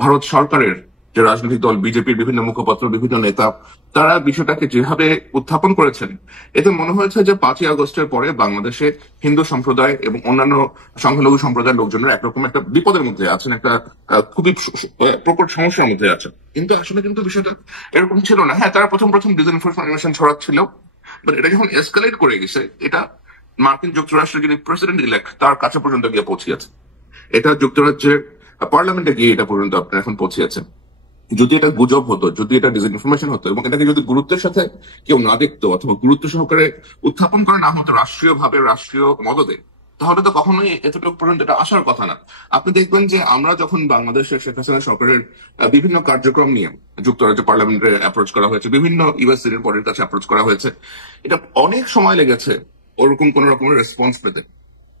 ভারত সরকারের যে রাজনৈতিক দল বিজেপির বিভিন্ন মুখপাত্র, বিভিন্ন নেতা, তারা বিষয়টাকে যেভাবে উত্থাপন করেছেন, এতে মনে হয়েছে যে 5ই আগস্টের পরে বাংলাদেশে হিন্দু সম্প্রদায় এবং অন্যান্য সংখ্যালঘু সম্প্রদায়ের লোকজনের একরকম একটা বিপদের মধ্যে আছেন, একটা খুবই প্রকট সমস্যার মধ্যে আছেন। কিন্তু আসলে কিন্তু বিষয়টা এরকম ছিল না। হ্যাঁ, তারা প্রথম প্রথম ডিসইনফরমেশন ছড়াচ্ছিল, বাট এটা যখন এসকালেট করে গেছে, এটা মার্কিন যুক্তরাষ্ট্রের যিনি প্রেসিডেন্ট ইলেক্ট তার কাছে পর্যন্ত গিয়ে পৌঁছিয়েছে। এটা যুক্তরাজ্যের পার্লামেন্টে গিয়ে এটা পর্যন্ত আপনার এখন পৌঁছিয়েছে। যদি এটা গুজব হতো, যদি এটা ডিসইনফরমেশন হতো এবং এটাকে যদি গুরুত্বের সাথে কেউ না দেখতো অথবা গুরুত্ব সহকারে উত্থাপন করা না হতো রাষ্ট্রীয় ভাবে, রাষ্ট্রীয় মদদে, তাহলে তো কখনোই এতটুকু পর্যন্ত এটা আসার কথা না। আপনি দেখবেন যে আমরা যখন বাংলাদেশের শেখ হাসিনা সরকারের বিভিন্ন কার্যক্রম নিয়ে যুক্তরাজ্য পার্লামেন্টে অ্যাপ্রোচ করা হয়েছে, বিভিন্ন ইউএস সিনেট বডির কাছে অ্যাপ্রোচ করা হয়েছে, এটা অনেক সময় লেগেছে ওরকম কোন রকমের রেসপন্স পেতে।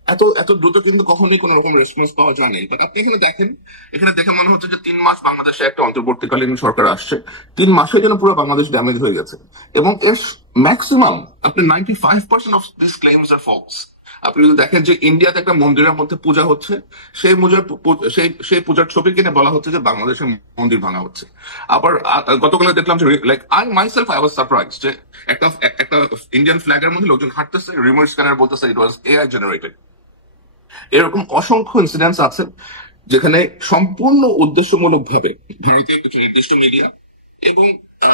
এত এত দ্রুত কিন্তু কখনোই কোন রকম রেসপন্স পাওয়া যায়নি। বাট আপনি এখানে দেখেন, এখানে দেখে মনে হচ্ছে যে 3 মাস বাংলাদেশে একটা অন্তর্বর্তীকালীন সরকার আসছে, 3 মাসে যেন পুরো বাংলাদেশ ড্যামেজ হয়ে গেছে। এবং এর ম্যাক্সিমাম, আপনি 95% of this claims are false. আপনি যদি দেখেন যে ইন্ডিয়াতে একটা মন্দিরের মধ্যে পূজা হচ্ছে, সেই সেই পূজার ছবি কিনে বলা হচ্ছে যে বাংলাদেশের মন্দির ভাঙা হচ্ছে। আবার গতকালে দেখলাম যে like I myself I was surprised যে একটা একটা ইন্ডিয়ান ফ্ল্যাগের মধ্যে লোকজন হাঁটতেছে, রিমোট স্ক্যানার বলতেছে ইট ওয়াজ এআই জেনারেটেড। এরকম অসংখ্য ইনসিডেন্টস আছে যেখানে সম্পূর্ণ উদ্দেশ্যমূলক ভাবে ভারতীয় কিছু নির্দিষ্ট মিডিয়া এবং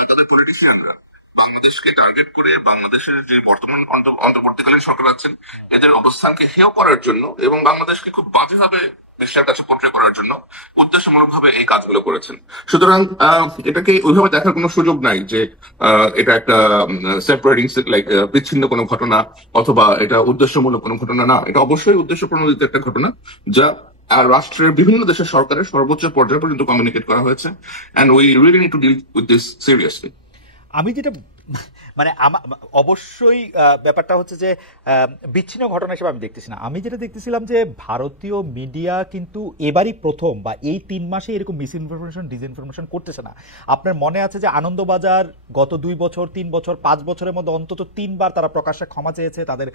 তাদের পলিটিশিয়ানরা বাংলাদেশকে টার্গেট করে বাংলাদেশের যে বর্তমান অন্তর্বর্তীকালীন সরকার আছেন এদের অবস্থানকে হেয় করার জন্য এবং বাংলাদেশকে খুব বাজেভাবে বিশ্বের কাছে পোট্রে করার জন্য উদ্দেশ্যমূলক ভাবে এই কাজগুলো করেছেন। সুতরাং এটাকে ওইভাবে দেখার কোনো সুযোগ নাই যে এটা একটা সেপারেটিং, লাইক বিচ্ছিন্ন কোনো ঘটনা অথবা এটা উদ্দেশ্যমূলক কোনো ঘটনা না। এটা অবশ্যই উদ্দেশ্য প্রণোদিত একটা ঘটনা যা রাষ্ট্রের বিভিন্ন দেশের সরকারের সর্বোচ্চ পর্যায় পর্যন্ত কমিউনিকেট করা হয়েছে। And we really need to deal with this seriously. আমি যেটা মানে অবশ্যই ব্যাপারটা হচ্ছে যে বিচ্ছিন্ন ঘটনা হিসেবে আমি দেখতেছি না। আমি যেটা দেখতেছিলাম যে ভারতীয় মিডিয়া কিন্তু এবারই প্রথম বা এই 3 মাসে এরকম মিসইনফরমেশন ডিসইনফরমেশন করতেছে না। আপনার মনে আছে যে আনন্দবাজার গত 2 বছর 3 বছর 5 বছরের মধ্যে অন্তত 3বার তারা প্রকাশ্যে ক্ষমা চেয়েছে তাদের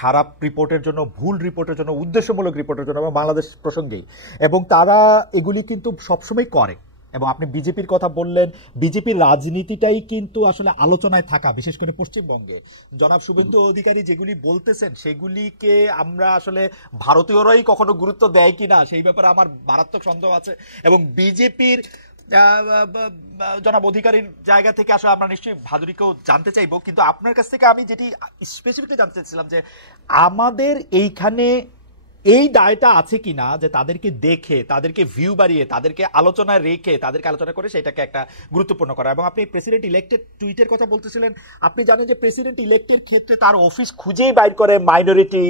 খারাপ রিপোর্টের জন্য, ভুল রিপোর্টের জন্য, উদ্দেশ্যমূলক রিপোর্টের জন্য এবং বাংলাদেশ প্রসঙ্গেই, এবং তারা এগুলি কিন্তু সবসময় করে। এবং আপনি বিজেপির কথা বললেন, বিজেপির রাজনীতিটাই কিন্তু আসলে আলোচনায় থাকা, বিশেষ করে পশ্চিমবঙ্গে জনাব শুভেন্দু অধিকারী যেগুলি বলতেছেন সেগুলিকে আমরা আসলে ভারতীয়রাই কখনো গুরুত্ব দেয় কিনা সেই ব্যাপারে আমার মারাত্মক সন্দেহ আছে। এবং বিজেপির জনাব অধিকারীর জায়গা থেকে আসলে আমরা নিশ্চয়ই ভাদুরীকেও জানতে চাইবো, কিন্তু আপনার কাছ থেকে আমি যেটি স্পেসিফিকলি জানতে চাইছিলাম যে আমাদের এইখানে এই দায়টা আছে কিনা যে তাদেরকে দেখে, তাদেরকে ভিউ বাড়িয়ে, তাদেরকে আলোচনায় রেখে, তাদেরকে আলোচনা করে সেটাকে একটা গুরুত্বপূর্ণ করা। এবং আপনি প্রেসিডেন্ট ইলেক্টেড টুইটের কথা বলতেছিলেন, আপনি জানেন যে প্রেসিডেন্ট ইলেক্টের ক্ষেত্রে তার অফিস খুঁজেই বাইর করে মাইনরিটি,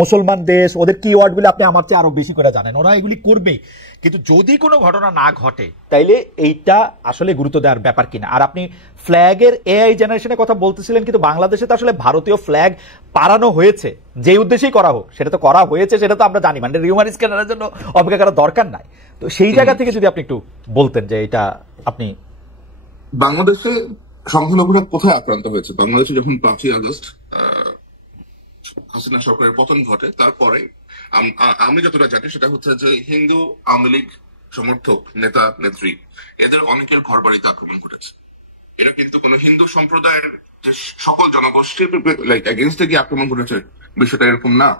মুসলমান দেশ, ওদের কিওয়ার্ডগুলো আপনি আমার চেয়ে আরো বেশি করে জানেন, ওরা এগুলি করবেই। কিন্তু যদি কোনো ঘটনা না ঘটে তাইলে এইটা আসলে গুরুত্ব দেওয়ার ব্যাপার কিনা। আর আপনি ফ্ল্যাগের এআই জেনারেশনের কথা বলতেছিলেন, কিন্তু বাংলাদেশে তো আসলে ভারতীয় ফ্ল্যাগ পাড়ানো হয়েছে, যে উদ্দেশ্যেই করা হোক সেটা তো করা হয়েছে, সেটা তো আমরা জানি, মানে রিউমার স্ক্যানারের জন্য অপেক্ষা করার দরকার নাই। তো সেই জায়গা থেকে যদি আপনি একটু বলতেন যে এটা আপনি বাংলাদেশে সংখ্যালঘুরা কোথায় আক্রান্ত হয়েছে। বাংলাদেশে যখন 5ই আগস্ট হাসিনা সরকারের পতন ঘটে, তারপরে আমি যতটা জানি সেটা হচ্ছে যে হিন্দু আওয়ামী লীগ সমর্থক নেতা নেত্রী এদের অনেকের ঘর বাড়িতে আক্রমণ ঘটেছে। এটা কিন্তু কোন হিন্দু সম্প্রদায়ের যে সকল জনগোষ্ঠীর লাইক এগেনস্টে গিয়ে আক্রমণ ঘটেছে বিষয়টা এরকম না।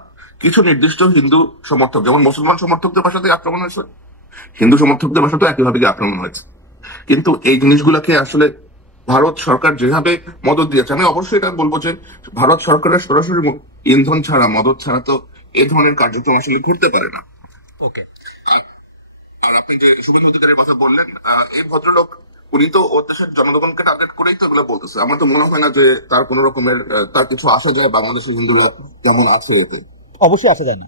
কিছু নির্দিষ্ট হিন্দু সমর্থক, যেমন মুসলমান সমর্থকদের বাসাতে আক্রমণ হয়েছে, হিন্দু সমর্থকদের বাসাতে একইভাবে আক্রমণ হয়েছে। কিন্তু এই জিনিসগুলোকে আসলে ভারত সরকার যেভাবে মদত দিয়েছে, আমি অবশ্যই এটা বলবো যে ভারত সরকারের সরাসরি ইন্ধন ছাড়া, মদত ছাড়া তো এ ধরনের কার্যক্রম আসলে ঘটতে পারে না। ওকে। আর আপনি যে শুভেন্দু অধিকারীর কথা বললেন, এই ভদ্রলোক উনি তো ওর দেশের জনগণকে টার্গেট করেই তো এগুলো বলতেছে। আমার তো মনে হয় না যে তার কোন রকমের তার কিছু আসা যায় বাংলাদেশের হিন্দুরা যেমন আছে এতে। অবশ্যই আসা যায় না,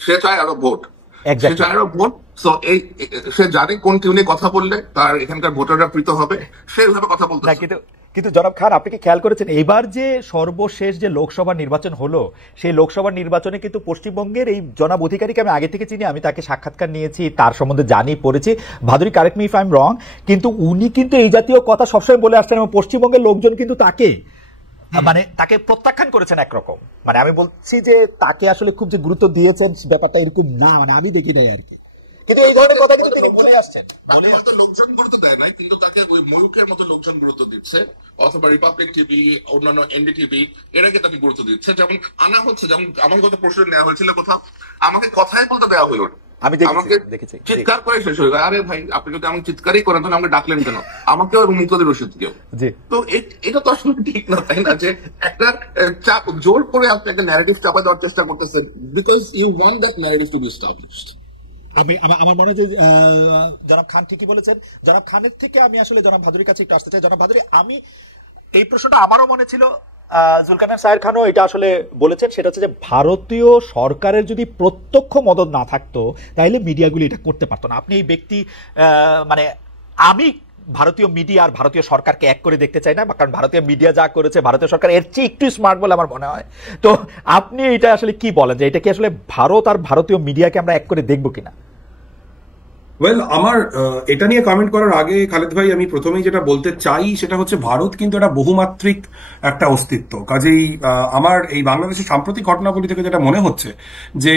সে চায় আরো ভোট, সে চায় আরো ভোট। সো এই সে জানে কোন টিউনে কথা বললে তার এখানকার ভোটাররা প্রীত হবে, সেভাবে কথা বলতে। কিন্তু জনাব খান, আপনি কি খেয়াল করেছেন এবার যে সর্বশেষ যে লোকসভা নির্বাচন হলো, সেই লোকসভা নির্বাচনে কিন্তু পশ্চিমবঙ্গের এই জনাব অধিকারীকে আমি আগে থেকে চিনি, আমি তাকে সাক্ষাৎকার নিয়েছি, তার সম্বন্ধে জানি, পড়েছি। Bhaduri, correct me if I am রং, কিন্তু উনি কিন্তু এই জাতীয় কথা সবসময় বলে আসছেন এবং পশ্চিমবঙ্গের লোকজন কিন্তু তাকে মানে তাকে প্রত্যাখ্যান করেছেন একরকম। মানে আমি বলছি যে তাকে আসলে খুব যে গুরুত্ব দিয়েছেন ব্যাপারটা এরকম না, মানে আমি দেখি নাই আর কি। কিন্তু এই ধরনের কথা কিন্তু তিনি বলে আসছেন। হয়তো লোকজন গুরুত্ব দেয় নাই, কিন্তু তাকে ওই ময়ূকের মতো লোকজন গুরুত্ব দিচ্ছে, অথবা রিপাবলিক টিভি, অন্যান্য এনডিটিভি, এরাকে তাকে গুরুত্ব দিচ্ছে। যেমন আনা হচ্ছে, যেমন আমার কথা প্রশ্ন নেওয়া হয়েছিল কোথাও, আমাকে কথাই বলতে দেওয়া হইল, আমি আমাকে দেখেছি চিৎকার করে শেষ হয়ে গেল। আরে ভাই, আপনি যদি আমাকে চিৎকারই করেন তাহলে আমাকে ডাকলেন কেন? আমাকে ওর মুক্তি রশিদ কেউ। তো এটা তো আসলে ঠিক না, তাই না? যে একটা চাপ জোর করে আপনি একটা ন্যারেটিভ চাপা দেওয়ার চেষ্টা করতেছেন, because you want that narrative to be established. আমার মনে হয় যে জনাব খান ঠিকই বলেছেন। জনাব খানের থেকে আমি আসলে জনাব ভাদুরীর কাছে একটু আসতে চাই। জনাব ভাদুরী, আমি এই প্রশ্নটা আমারও মনে ছিল, জুলকারনাইন সায়ের খানও এটা আসলে বলেছেন, সেটা হচ্ছে যে ভারতীয় সরকারের যদি প্রত্যক্ষ মদত না থাকতো তাহলে মিডিয়াগুলি এটা করতে পারতো না। আপনি এই ব্যক্তি, মানে আমি ভারতীয় মিডিয়া আর ভারতীয় সরকারকে এক করে দেখতে চাই না, কারণ ভারতীয় মিডিয়া যা করেছে ভারতীয় সরকার এর চেয়ে একটু স্মার্ট বলে আমার মনে হয়। তো আপনি এটা আসলে কি বলেন, যে এটা কি আসলে ভারত আর ভারতীয় মিডিয়াকে আমরা এক করে দেখবো কিনা? ওয়েল, আমার এটা নিয়ে কমেন্ট করার আগে খালেদ ভাই, আমি প্রথমেই যেটা বলতে চাই সেটা হচ্ছে ভারত কিন্তু একটা বহুমাত্রিক একটা অস্তিত্ব। কাজেই আমার এই বাংলাদেশের সাম্প্রতিক ঘটনাবলী থেকে যেটা মনে হচ্ছে যে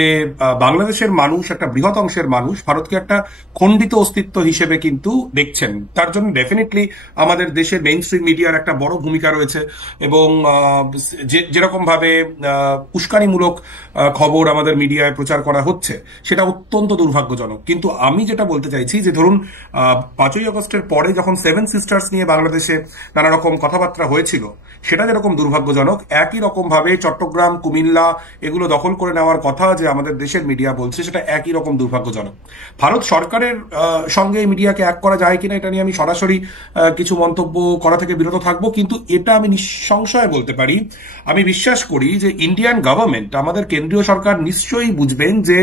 বাংলাদেশের মানুষ, একটা বৃহৎ অংশের মানুষ ভারতকে একটা খণ্ডিত অস্তিত্ব হিসেবে কিন্তু দেখছেন। তার জন্য ডেফিনেটলি আমাদের দেশের মেইন স্ট্রিম মিডিয়ার একটা বড় ভূমিকা রয়েছে, এবং যেরকম ভাবে উস্কানিমূলক খবর আমাদের মিডিয়ায় প্রচার করা হচ্ছে সেটা অত্যন্ত দুর্ভাগ্যজনক। কিন্তু আমি যেটা বলতে চাইছি যে ধরুন 5ই আগস্টের পরে যখন 7 সিস্টার্স নিয়ে বাংলাদেশে নানা রকম কথাবার্তা হয়েছিল, সেটা যেরকম দুর্ভাগ্যজনক, একই রকম ভাবে চট্টগ্রাম, কুমিল্লা এগুলো দখল করে নেওয়ার কথা যে আমাদের দেশের মিডিয়া বলছে, সেটা একই রকম দুর্ভাগ্যজনক। ভারত সরকারের সঙ্গে মিডিয়াকে এক করা যায় কিনা এটা নিয়ে আমি সরাসরি কিছু মন্তব্য করা থেকে বিরত থাকবো, কিন্তু এটা আমি নিঃসংশয়ে বলতে পারি, আমি বিশ্বাস করি যে ইন্ডিয়ান গভর্নমেন্ট, আমাদের কেন্দ্রীয় সরকার নিশ্চয়ই বুঝবেন যে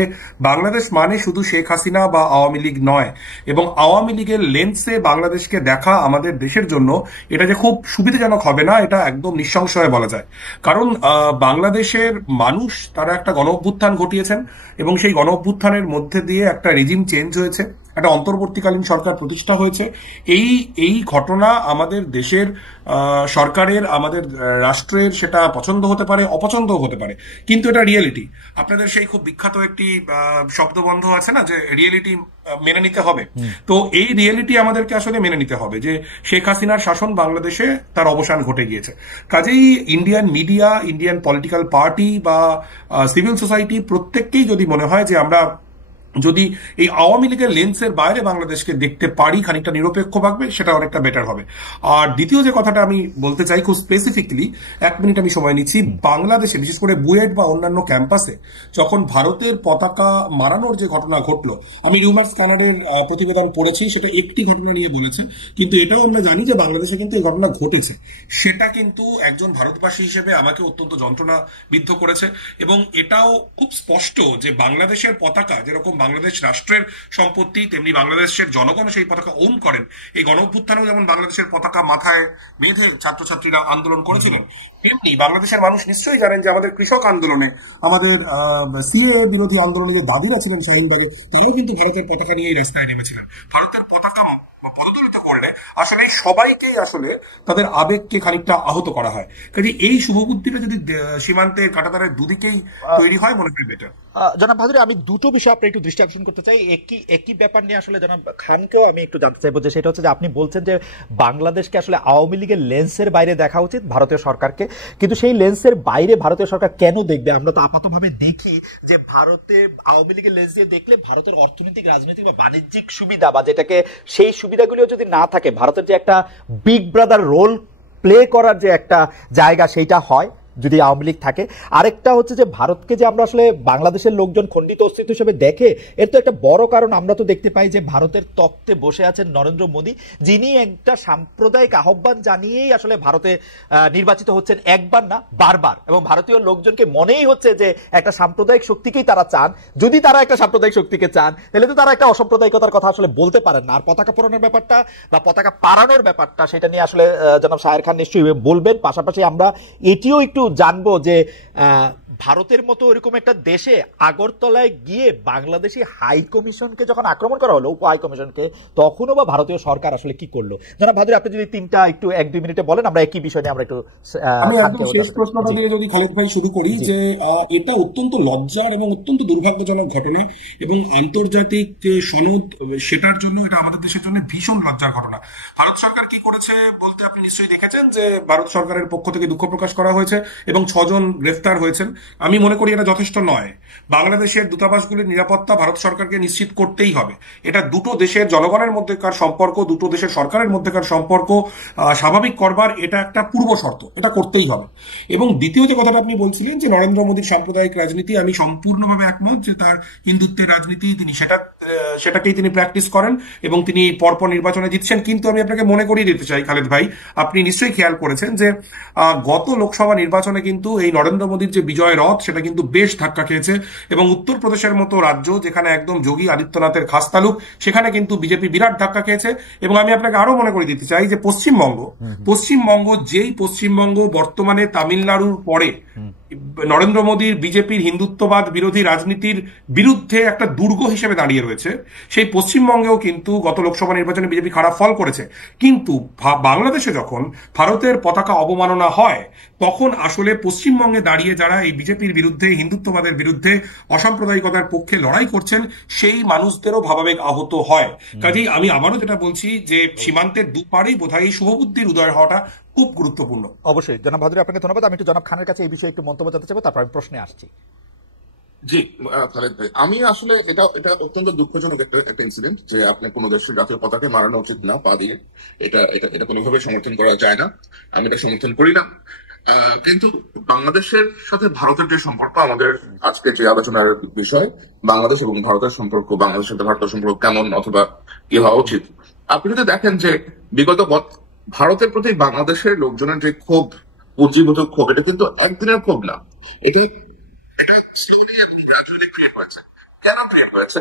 বাংলাদেশ মানে শুধু শেখ হাসিনা বা আওয়ামী লীগ নয়, এবং আওয়ামী লীগের লেন্সে বাংলাদেশকে দেখা আমাদের দেশের জন্য এটা যে খুব সুবিধাজনক হবে না, এটা একদম নিঃসংশয়ে বলা যায়। কারণ বাংলাদেশের মানুষ তারা একটা গণ অভ্যুত্থান ঘটিয়েছেন, এবং সেই গণ অভ্যুত্থানের মধ্যে দিয়ে একটা রেজিম চেঞ্জ হয়েছে, একটা অন্তর্বর্তীকালীন সরকার প্রতিষ্ঠা হয়েছে। এই ঘটনা আমাদের দেশের সরকারের, আমাদের রাষ্ট্রের সেটা পছন্দ হতে পারে, অপছন্দও হতে পারে, কিন্তু এটা রিয়েলিটি। আপনাদের সেই খুব বিখ্যাত একটি শব্দবন্ধ আছে না, যে রিয়েলিটি মেনে নিতে হবে। তো এই রিয়েলিটি আমাদেরকে আসলে মেনে নিতে হবে যে শেখ হাসিনার শাসন বাংলাদেশে তার অবসান ঘটে গিয়েছে। কাজেই Indian media, Indian political party বা সিভিল সোসাইটি প্রত্যেককেই যদি মনে হয় যে আমরা যদি এই আওয়ামী লীগের লেন্সের বাইরে বাংলাদেশকে দেখতে পারি খানিকটা নিরপেক্ষভাবে, সেটা অনেকটা বেটার হবে। আর দ্বিতীয় যে কথাটা আমি বলতে চাই খুব স্পেসিফিকলি, 1 মিনিট আমি সময় নিচ্ছি, বাংলাদেশে বিশেষ করে বুয়েট বা অন্যান্য ক্যাম্পাসে যখন ভারতের পতাকা মারানোর যে ঘটনা ঘটলো, আমি রিউমার স্ক্যানারের প্রতিবেদন পড়েছি, সেটা একটি ঘটনা নিয়ে বলেছে, কিন্তু এটাও আমরা জানি যে বাংলাদেশে কিন্তু এই ঘটনা ঘটেছে। সেটা কিন্তু একজন ভারতবাসী হিসেবে আমাকে অত্যন্ত যন্ত্রণা বিদ্ধ করেছে, এবং এটাও খুব স্পষ্ট যে বাংলাদেশের পতাকা যেরকম বাংলাদেশ রাষ্ট্রের সম্পত্তি, তেমনি বাংলাদেশের জনগণ সেই পতাকা ওন করেন। এই গণ অভ্যুত্থানেও যেমন বাংলাদেশের পতাকা মাথায় বেঁধে ছাত্রছাত্রীরা আন্দোলন করেছিলেন, তেমনি বাংলাদেশের মানুষ নিশ্চয়ই জানেন যে আমাদের কৃষক আন্দোলনে, আমাদের সিএ বিরোধী আন্দোলনে যে দাদিরা ছিলেন শাহিনবাগে, তারাও কিন্তু ভারতের পতাকা নিয়েই রাস্তায় নেমেছিলেন। ভারতের পতাকা পদদলিত করলে আসলে সবাইকেই আসলে তাদের আবেগকে খানিকটা আহত করা হয়। কাজে এই শুভবুদ্ধিটা যদি সীমান্তের কাঁটাতারের দুদিকেই তৈরি হয়, মনে হয় বেটার। জনাব ভাদুরী, আমি দুটো বিষয় আপনার একটু দৃষ্টি আকর্ষণ করতে চাই। একই ব্যাপার নিয়ে আসলে জনাব খানকেও আমি একটু জানতে চাইবো, যে সেটা হচ্ছে যে আপনি বলছেন যে বাংলাদেশকে আসলে আওয়ামী লীগের লেন্সের বাইরে দেখা উচিত ভারতীয় সরকারকে, কিন্তু সেই লেন্সের বাইরে ভারতীয় সরকার কেন দেখবে? আমরা তো আপাতভাবে দেখি যে ভারতে আওয়ামী লীগের লেন্স দিয়ে দেখলে ভারতের অর্থনৈতিক, রাজনৈতিক বা বাণিজ্যিক সুবিধা বা যেটাকে, সেই সুবিধাগুলিও যদি না থাকে, ভারতের যে একটা বিগ ব্রাদার রোল প্লে করার যে একটা জায়গা, সেইটা হয় যদি আওয়ামী লীগ থাকে। আরেকটা হচ্ছে যে ভারতকে যে আমরা আসলে বাংলাদেশের লোকজন খণ্ডিত অস্তিত্ব হিসেবে দেখে, এর তো একটা বড় কারণ আমরা তো দেখতে পাই যে ভারতের তত্ত্বে বসে আছেন নরেন্দ্র মোদী, যিনি একটা সাম্প্রদায়িক আহ্বান জানিয়েই আসলে ভারতে নির্বাচিত হচ্ছেন, একবার না বারবার, এবং ভারতীয় লোকজনকে মনেই হচ্ছে যে একটা সাম্প্রদায়িক শক্তিকেই তারা চান। যদি তারা একটা সাম্প্রদায়িক শক্তিকে চান, তাহলে তো তারা একটা অসাম্প্রদায়িকতার কথা আসলে বলতে পারেন না। আর পতাকা পোড়ানোর ব্যাপারটা বা পতাকা পাড়ানোর ব্যাপারটা, সেটা নিয়ে আসলে জনাব শাহের খান নিশ্চয়ই বলবেন। পাশাপাশি আমরা এটিও একটু জানবো যে ভারতের মতো এরকম একটা দেশে আগরতলায় গিয়ে বাংলাদেশি হাই কমিশনকে যখন আক্রমণ করা হলো, উপ হাই কমিশনকে, তখনও বা ভারতীয় সরকার আসলে কি করলো? জনাব ভাদুরী, আপনি যদি তিনটা একটু 1-2 মিনিটে বলেন, আমরা একই বিষয় নিয়ে আমরা একটু আমি একদম শেষ প্রশ্নটা দিয়ে যদি খালেদ ভাই শুরু করি, যে এটা অত্যন্ত লজ্জার এবং অত্যন্ত দুর্ভাগ্যজনক ঘটনা, এবং আন্তর্জাতিক যে সনদ সেটার জন্য এটা আমাদের দেশের জন্য ভীষণ লজ্জার ঘটনা। ভারত সরকার কি করেছে বলতে আপনি নিশ্চয়ই দেখেছেন যে ভারত সরকারের পক্ষ থেকে দুঃখ প্রকাশ করা হয়েছে এবং 6 জন গ্রেফতার হয়েছেন। আমি মনে করি এটা যথেষ্ট নয়। বাংলাদেশের দূতাবাসগুলির নিরাপত্তা ভারত সরকারকে নিশ্চিত করতেই হবে। এটা দুটো দেশের জনগণের মধ্যেকার সম্পর্ক, দুটো দেশের সরকারের মধ্যেকার সম্পর্ক স্বাভাবিক করবার এটা একটা পূর্ব শর্ত, এটা করতেই হবে। এবং দ্বিতীয় যে কথাটা আপনি বলছিলেন যে নরেন্দ্র মোদীর সাম্প্রদায়িক রাজনীতি, আমি সম্পূর্ণভাবে একমত যে তার হিন্দুত্বের রাজনীতি তিনি সেটাকেই তিনি প্র্যাকটিস করেন এবং তিনি পরপর নির্বাচনে জিতছেন। কিন্তু আমি আপনাকে মনে করিয়ে দিতে চাই খালেদ ভাই, আপনি নিশ্চয়ই খেয়াল করেছেন যে গত লোকসভা নির্বাচনে কিন্তু এই নরেন্দ্র মোদীর যে বিজয় রথ সেটা কিন্তু বেশ ধাক্কা খেয়েছে, এবং উত্তরপ্রদেশের মতো রাজ্য যেখানে একদম যোগী আদিত্যনাথের খাস তালুক, সেখানে কিন্তু বিজেপি বিরাট ধাক্কা খেয়েছে। এবং আমি আপনাকে আরো মনে করে দিতে চাই যে পশ্চিমবঙ্গ যেই পশ্চিমবঙ্গ বর্তমানে তামিলনাড়ুর পরে নরেন্দ্র মোদীর বিজেপির হিন্দুত্ববাদ বিরোধী রাজনীতির বিরুদ্ধে একটা দুর্গ হিসেবে দাঁড়িয়ে রয়েছে, সেই পশ্চিমবঙ্গেও কিন্তু গত লোকসভা নির্বাচনে বিজেপি খারাপ ফল করেছে। কিন্তু বাংলাদেশে যখন ভারতের পতাকা অবমাননা হয়, তখন আসলে পশ্চিমবঙ্গে দাঁড়িয়ে যারা এই বিজেপির বিরুদ্ধে, হিন্দুত্ববাদের বিরুদ্ধে, অসাম্প্রদায়িকতার পক্ষে লড়াই করছেন, সেই মানুষদেরও ভাবাবেগ আহত হয়। কাজেই আমি আবারও যেটা বলছি যে সীমান্তের দুপারেই বোধহয় এই শুভবুদ্ধির উদয় হওয়াটা খুব গুরুত্বপূর্ণ। অবশ্যই জনাব ভাদুরী, আপনাকে ধন্যবাদ। আমি একটু জনাব খানের কাছে এই বিষয়ে একটু মন্তব্য জানতে চাইবো, তারপর আমি প্রশ্নে আসছি। জি, খালেদ ভাই, আমি আসলে এটা অত্যন্ত দুঃখজনক একটা ইনসিডেন্ট যে আপনি কোনো দেশের জাতীয় পতাকা মারানো উচিত না পা দিয়ে, এটা এটা এটা কোনোভাবে সমর্থন করা যায় না, আমি এটা সমর্থন করি না। কিন্তু বাংলাদেশের সাথে ভারতের যে সম্পর্ক, আমাদের আজকে যে আলোচনার বিষয়, বাংলাদেশ এবং ভারতের সম্পর্ক, বাংলাদেশের সাথে ভারতের সম্পর্ক কেমন অথবা কি হওয়া উচিত, আপনি যদি দেখেন যে বিগত ভারতের প্রতি বাংলাদেশের লোকজনের যে ক্ষোভ, পুঁজিগত ক্ষোভ, এটা কিন্তু একদিনের ক্ষোভ না, এটা এটা স্লোলি এবং গ্রাজুয়ালি ক্রিয়েট হয়েছে। কেন ক্রিয়েট হয়েছে?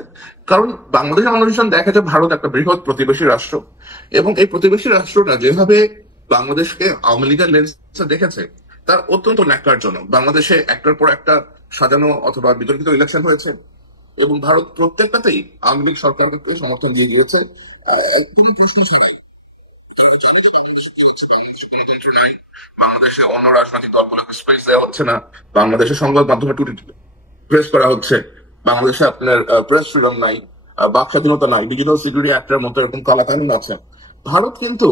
কারণ বাংলাদেশের মানুষজন দেখে যে ভারত একটা বৃহৎ প্রতিবেশী রাষ্ট্র, এবং এই প্রতিবেশী রাষ্ট্রটা যেভাবে বাংলাদেশকে আওয়ামী লীগের লেন্সে দেখেছে, তার অত্যন্ত ন্যাক্কারজনক। বাংলাদেশে একটার পর একটা সাজানো অথবা বিতর্কিত ইলেকশন হয়েছে, এবং ভারত প্রত্যেকটাতেই আওয়ামী লীগ সরকারকে সমর্থন দিয়ে দিয়েছে কোনো প্রশ্ন ছাড়াই। জানি যে বাংলাদেশে কি হচ্ছে, বাংলাদেশে গণতন্ত্র নাই, বাংলাদেশে অন্য রাজনৈতিক দলগুলোকে স্পেস দেওয়া হচ্ছে না, বাংলাদেশের সংবাদ মাধ্যমে প্রেস করা হচ্ছে, বাংলাদেশে আপনার প্রেস ফ্রিডম নাই, বাক স্বাধীনতা নাই, ডিজিটাল সিকিউরিটি অ্যাক্টের মতো এরকম কালাকানুন আছে। ভারত কিন্তু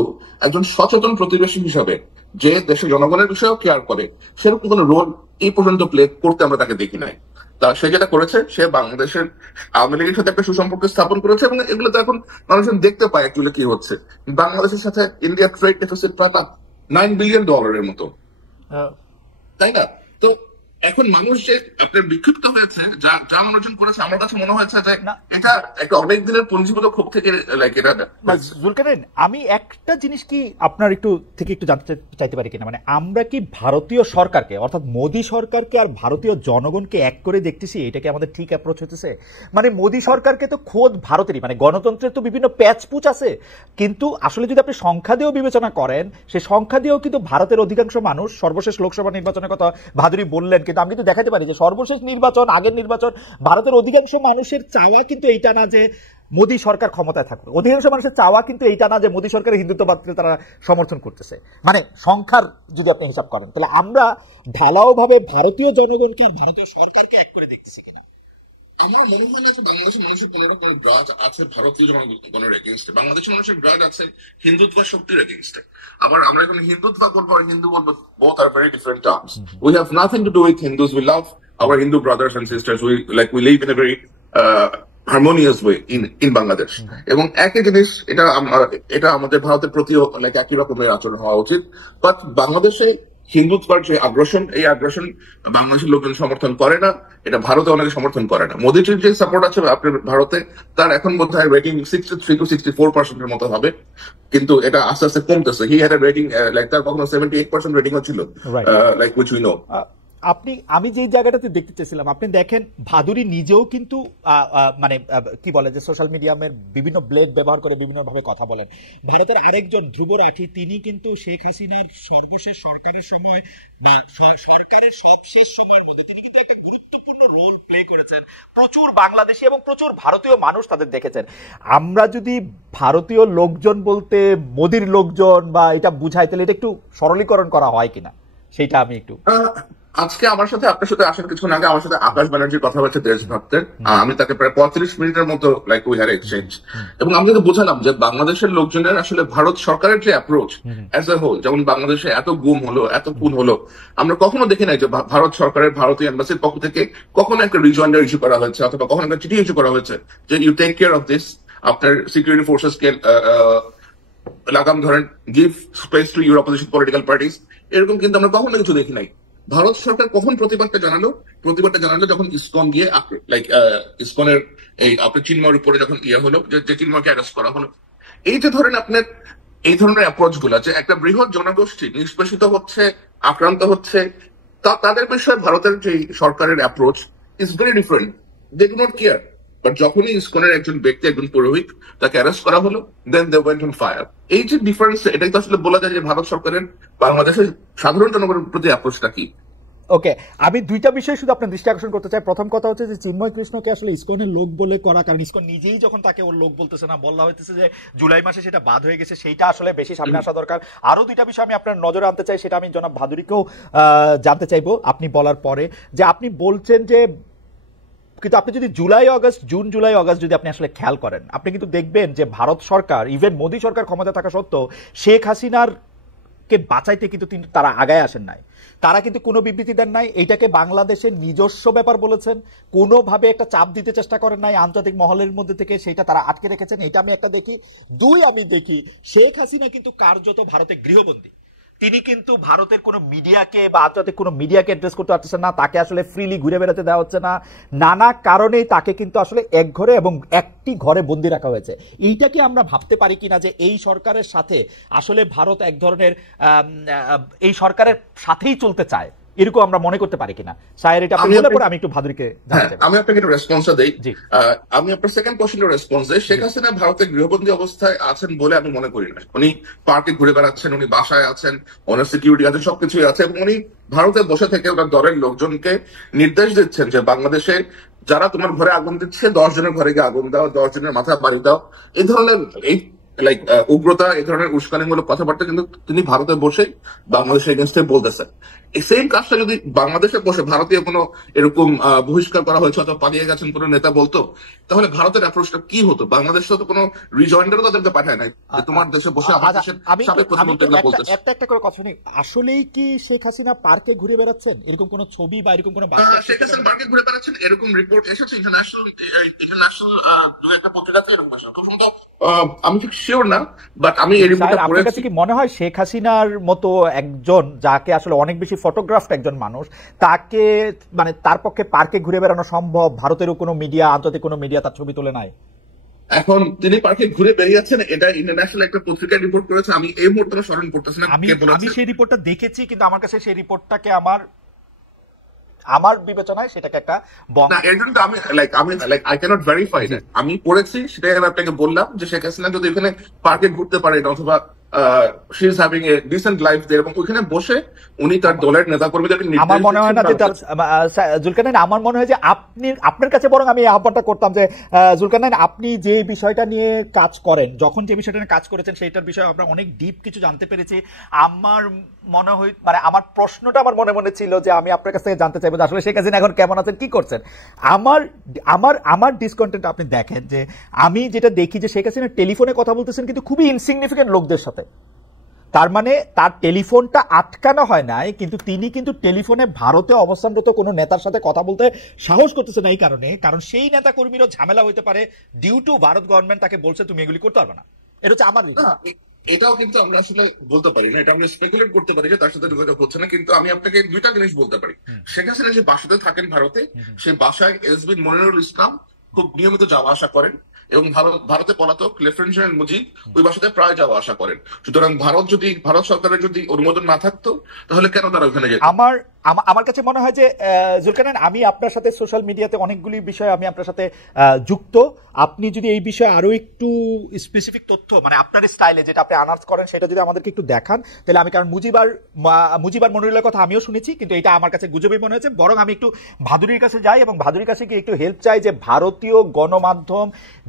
একজন সচেতন প্রতিবেশী হিসাবে যে দেশের জনগণের বিষয়েও কেয়ার করে, সেরকম কোনো রোল এই পর্যন্ত প্লে করতে আমরা তাকে দেখি নাই। তা সে যেটা করেছে, সে বাংলাদেশের আওয়ামী লীগের সাথে একটা সুসম্পর্ক স্থাপন করেছে, এবং এগুলো তো এখন মানুষজন দেখতে পায় অ্যাকচুয়ালি কি হচ্ছে। বাংলাদেশের সাথে ইন্ডিয়া ট্রেড ডেফিসিট প্রায় $9 বিলিয়ন মতো, তাই না? তো এখন মানুষ যে আপনার বিক্ষিপ্ত হয়েছে, যা মনোরঞ্জন করেছে, আমার কাছে মনে হয়েছে যে এটা একটা অনেক দিনের পঞ্জীভূত ক্ষোভ থেকে এটা। জুলকারনাইন, আমি একটা জিনিস কি আপনার একটু জানতে চাইতে পারি কিনা, মানে আমরা কি ভারতীয় সরকারকে, অর্থাৎ মোদী সরকারকে আর ভারতীয় জনগণকে এক করে দেখতেছি? এটা কি আমাদের ঠিক অ্যাপ্রোচ হতেছে? মানে মোদী সরকারকে তো খোদ ভারতেরই, মানে গণতন্ত্রের তো বিভিন্ন প্যাচপুচ আছে, কিন্তু আসলে যদি আপনি সংখ্যা দিয়েও বিবেচনা করেন, সেই সংখ্যা দিয়েও কিন্তু ভারতের অধিকাংশ মানুষ, সর্বশেষ লোকসভা নির্বাচনের কথা ভাদুরী বললেন, কিন্তু আমি কিন্তু দেখাতে পারি যে সর্বশেষ নির্বাচন, আগের নির্বাচন, ভারতের অধিকাংশ মানুষের চাওয়া কিন্তু এইটা না যে মোদী সরকার ক্ষমতায় থাকুক, অধিকাংশ মানুষের চাওয়া কিন্তু এইটা না যে মোদী সরকারের হিন্দুত্ববাদকে তারা সমর্থন করতেছে। মানে সংখ্যার যদি আপনি হিসাব করেন, তাহলে আমরা ঢালাও ভাবে ভারতীয় জনগণকে আর ভারতীয় সরকারকে এক করে দেখতেছি কিনা? আমার মনে হয় না যে বাংলাদেশের মানুষের কোনো রকম গ্রাজ আছে ভারতীয় জনগণের এগেইনস্টে, বাংলাদেশের মানুষের গ্রাজ আছে হিন্দুত্ব শক্তির এগেইনস্টে। আবার আমরা এখন হিন্দুত্ব বলবো আর হিন্দু বলবো, both are very different terms. We have nothing to do with Hindus, we love our Hindu brothers and sisters, we live in a very harmonious way in Bangladesh. এবং একই জিনিস, এটা আমাদের ভারতের প্রতিও একই রকমের আচরণ হওয়া উচিত। বাট বাংলাদেশে হিন্দুত্বের যে আগ্রাসন, এই আগ্রাসন বাংলাদেশের লোকজন সমর্থন করে না, এটা ভারতে অনেকে সমর্থন করে না। মোদীজির যে সাপোর্ট আছে আপনার ভারতে, তার এখন বোধ হয় রেটিং 63 to 64% মতো হবে, কিন্তু এটা আস্তে আস্তে কমতেছে। হি হ্যাড এ রেটিং তার কখনো 78% রেটিংও ছিল, which we know. আমি যে জায়গাটাতে দেখতে চেয়েছিলাম, আপনি দেখেন ভাদুরী নিজেও কিন্তু মানে কি বলে যে সোশ্যাল মিডিয়ামের বিভিন্ন ব্লেড ব্যবহার করে বিভিন্ন ভাবে কথা বলেন। ভারতের আরেকজন ধ্রুব রাঠি, তিনি কিন্তু শেখ হাসিনার সর্বশেষ সরকারের সময় বা সরকারের সব শেষ সময়ের মধ্যে তিনি কিন্তু একটা গুরুত্বপূর্ণ রোল প্লে করেছেন। প্রচুর বাংলাদেশি এবং প্রচুর ভারতীয় মানুষ তাদের দেখেছেন। আমরা যদি ভারতীয় লোকজন বলতে মোদির লোকজন বা এটা বুঝাই, তাহলে এটা একটু সরলীকরণ করা হয় কিনা সেটা আমি একটু। আজকে আমার সাথে আপনার সাথে আসার কিছুক্ষণ আগে আমার সাথে আকাশ ব্যানার্জির কথা হচ্ছে দেশভক্তের। আমি তাকে প্রায় 35 মিনিটের মতো লাইক উই হ্যাড এক্সচেঞ্জ, এবং আমি তাকে বোঝালাম যে বাংলাদেশের লোকজনের আসলে ভারত সরকারের যে অ্যাপ্রোচ অ্যাজ এ হোল, যেমন বাংলাদেশে এত গুম হলো, এত খুন হলো, আমরা কখনো দেখি নাই যে ভারত সরকারের ভারতীয় এম্বাসির পক্ষ থেকে কখনো একটা রিজয়েন্ডার ইস্যু করা হয়েছে অথবা কখনো একটা চিঠি ইস্যু করা হয়েছে যে you take care of this, আপনার সিকিউরিটি ফোর্সেস কে লাগাম ধরেন, give space to your opposition political parties. এরকম কিন্তু আমরা কখনো কিছু দেখি নাই। ভারত সরকার কখন প্রতিবাদটা জানালো যখন ইসকন গিয়ে লাইক ইসকনের এই আপনার চিন্ময়ের উপরে যখন ইয়ে হলো, যে চিন্ময়কে অ্যারেস্ট করা হলো। এই যে ধরেন আপনার এই ধরনের অ্যাপ্রোচ গুলা, যে একটা বৃহৎ জনগোষ্ঠী নিষ্পেষিত হচ্ছে, আক্রান্ত হচ্ছে, তাদের বিষয়ে ভারতের যে সরকারের approach is very different. They do not care. But যখনই ইসকনের একজন ব্যক্তি, একজন পুরোহিত, তাকে অ্যারেস্ট করা হলো, দেন দে ওয়েন্ট অন ফায়ার। এই যে ডিফারেন্স, এটাই তো আসলে বলা যায় যে ভারত সরকারের বাংলাদেশের সাধারণ জনগণের প্রতি অ্যাপ্রোচটা কি। ওকে, আমি দুইটা বিষয় শুধু আপনার দৃষ্টি আকর্ষণ করতে চাই। প্রথম কথা হচ্ছে যে চিন্ময় কৃষ্ণকে আসলে ইসকনের লোক বলে করা, কারণ ইসকন নিজেই যখন তাকে ওর লোক বলতেছে না, বলা হইতেছে যে জুলাই মাসে সেটা বাদ হয়ে গেছে, সেইটা আসলে বেশি সামনে আসা দরকার। আরো দুইটা বিষয় আমি আপনার নজরে আনতে চাই, সেটা আমি জনাব ভাদুরীকেও জানতে চাইবো আপনি বলার পরে, যে আপনি বলছেন যে কিন্তু আপনি যদি জুন জুলাই আগস্ট যদি আপনি আসলে খেয়াল করেন, আপনি কিন্তু দেখবেন যে ভারত সরকার, ইভেন মোদী সরকার ক্ষমতা থাকা সত্ত্বেও শেখ হাসিনার কে বাঁচাইতে কিন্তু তারা আগায় আসেন নাই। তারা কিন্তু কোনো বিবৃতি দেন নাই, এইটাকে বাংলাদেশের নিজস্ব ব্যাপার বলেছেন, কোনোভাবে একটা চাপ দিতে চেষ্টা করেন নাই আন্তর্জাতিক মহলের মধ্যে থেকে, সেটা তারা আটকে রেখেছেন। এটা আমি একটা দেখি। দুই, আমি দেখি শেখ হাসিনা কিন্তু কার্যত ভারতে গৃহবন্দী। তিনি কিন্তু ভারতের কোনো মিডিয়াকে বা আন্তর্জাতিক কোনো মিডিয়াকে অ্যাড্রেস করতে পারতেছেন না, তাকে আসলে ফ্রিলি ঘুরে বেড়াতে দেওয়া হচ্ছে না, নানা কারণেই তাকে কিন্তু আসলে এক ঘরে এবং একটি ঘরে বন্দি রাখা হয়েছে। এইটাকে আমরা ভাবতে পারি কিনা যে এই সরকারের সাথে আসলে ভারত এক ধরনের এই সরকারের সাথেই চলতে চায়, এরকম আমরা মনে করতে পারি কিনা? স্যার, এটা আপনি বলে পরে আমি একটু ভাদুরীকে জানাতে চাই। আমি আপনাকে একটু রেসপন্সটা দেই। আমি আপনার সেকেন্ড কোশ্চেনের রেসপন্স দেই। শেখ হাসিনা ভারতের গৃহবন্দী অবস্থায় আছেন বলে আমি মনে করি না। উনি পার্কে ঘুরে বেড়াচ্ছেন, উনি বাসায় আছেন, ওনার সিকিউরিটি আছে, সবকিছুই আছে, এবং উনি ভারতে বসে থেকে ওনার দলের লোকজনকে নির্দেশ দিচ্ছেন যে বাংলাদেশে যারা তোমার ঘরে আগুন দিচ্ছে, 10 জনের ঘরে গিয়ে আগুন দাও, 10 জনের মাথা বাড়ি দাও। এই ধরনের লাইক উগ্রতা, এই ধরনের উস্কানিমূলক কথাবার্তা কিন্তু তিনি ভারতে বসে বাংলাদেশের এগেনস্টে বলতেছেন। এই সেম কাজটা যদি বাংলাদেশে বসে ভারতীয় কোনো এরকম বহিষ্কার করা হয়েছে অথবা পালিয়ে গেছেন কোনো নেতা বলতো, তাহলে ভারতের অ্যাপ্রোচটা কি হতো? বাংলাদেশে তো কোনো রিজয়েন্ডারও তাদেরকে পাঠায় নাই যে তোমার দেশে বসে আমার দেশের সাবেক প্রধানমন্ত্রী বলতেছে। একটা করে কথা শুনি, আসলেই কি শেখ হাসিনা পার্কে ঘুরে বেড়াচ্ছেন, এরকম কোনো ছবি বা এরকম কোনো শেখ হাসিনা পার্কে ঘুরে বেড়াচ্ছেন এরকম রিপোর্ট এসেছে ইন্টারন্যাশনাল দু একটা পত্রিকাতে, এরকম আসলে আমি ঠিক শিওর না, বাট আমি এই রিপোর্টটা পড়েছি। আপনার কাছে কি মনে হয় শেখ হাসিনার মতো একজন, যাকে আসলে অনেক বেশি ফটোগ্রাফড একজন মানুষ, তাকে মানে তার পক্ষে পার্কে ঘুরে বেড়ানো সম্ভব? ভারতেরও কোনো মিডিয়া, আন্তর্জাতিক কোনো মিডিয়া তার ছবি তুলে নাই। এখন তিনি পার্কে ঘুরে বেরিয়েছেন, এটা ইন্টারন্যাশনাল একটা পত্রিকায় রিপোর্ট করেছে। আমি এই মুহূর্তে স্মরণ করতেছি না আমি সেই রিপোর্টটা দেখেছি, কিন্তু আমার কাছে সেই রিপোর্টটাকে আমার বিবেচনায় সেটাকে একটা না, এর জন্য আমি আই ক্যানট ভেরিফাই দ্যাট। আমি পড়েছি, সেটাই আমি আপনাকে বললাম যে শেখ হাসিনা যদি এখানে পার্কে ঘুরতে পারেন অথবা she is having a decent life there, এবং ওইখানে বসে উনি তার দলের নেতাকর্মীদেরকে নির্দেশ দিচ্ছেন। আমার মনে হয় না যে জুলকারনাইন, আমার মনে হয় যে আপনার কাছে বরং আমি আহ্বানটা করতাম যে জুলকারনাইন, আপনি যে বিষয়টা নিয়ে কাজ করেন, যখন যে বিষয়টা নিয়ে কাজ করেছেন, সেইটার বিষয়ে আমরা অনেক ডিপ কিছু জানতে পেরেছি। আমার মনে হয় মানে আমার প্রশ্নটা আমার মনে ছিল যে আমি আপনার কাছ থেকে জানতে চাইবো যে আসলে শেখ হাসিনা এখন কেমন আছেন, কি করছেন। আমার ডিসকন্টেন্ট আপনি দেখেন যে আমি যেটা দেখি যে শেখ হাসিনা টেলিফোনে কথা বলতেছেন কিন্তু খুবই ইনসিগনিফিকেন্ট লোকদের সাথে। তার মানে তার টেলিফোনটা আটকানো হয় নাই, কিন্তু তিনি কিন্তু টেলিফোনে ভারতে অবস্থানরত কোনো নেতার সাথে কথা বলতে সাহস করতেছেন এই কারণে, কারণ সেই নেতা কর্মীরও ঝামেলা হইতে পারে ডিউ টু ভারত গভর্নমেন্ট তাকে বলছে তুমি এগুলি করতে পারবে না। এটা হচ্ছে আমার। এটাও কিন্তু আমরা আসলে বলতে পারি না, এটা আমরা স্পেকুলেট করতে পারি যে তার সাথে যোগাযোগ হচ্ছে না। কিন্তু আমি আপনাকে দুইটা জিনিস বলতে পারি। শেখ হাসিনা যে বাসাতে থাকেন ভারতে, সেই বাসায় এসবি মনিরুল ইসলাম খুব নিয়মিত যাওয়া আসা করেন, এবং ভারতে পলাতক লেফটেন্যান্ট জেনারেল মুজিব ওই বাসাতে প্রায় যাওয়া আসা করেন। সুতরাং ভারত সরকারের যদি অনুমোদন না থাকতো তাহলে কেন তারা ওখানে যেত? আমার আমার কাছে মনে হয় যে জুলকারনাইন, আমি আপনার সাথে সোশ্যাল মিডিয়াতে অনেকগুলি বিষয় আমি আপনার সাথে যুক্ত। আপনি যদি এই বিষয়ে আরো একটু স্পেসিফিক তথ্য, মানে আপনার স্টাইলে যেটা আপনি আনার্স করেন, সেটা যদি আমাদেরকে একটু দেখান, তাহলে আমি, কারণ মুজিবার মনিরুলের কথা আমিও শুনেছি, কিন্তু এটা আমার কাছে গুজবই মনে হয়েছে। বরং আমি একটু ভাদুরীর কাছে যাই এবং ভাদুরীর কাছে গিয়ে একটু হেল্প চাই যে ভারতীয় গণমাধ্যম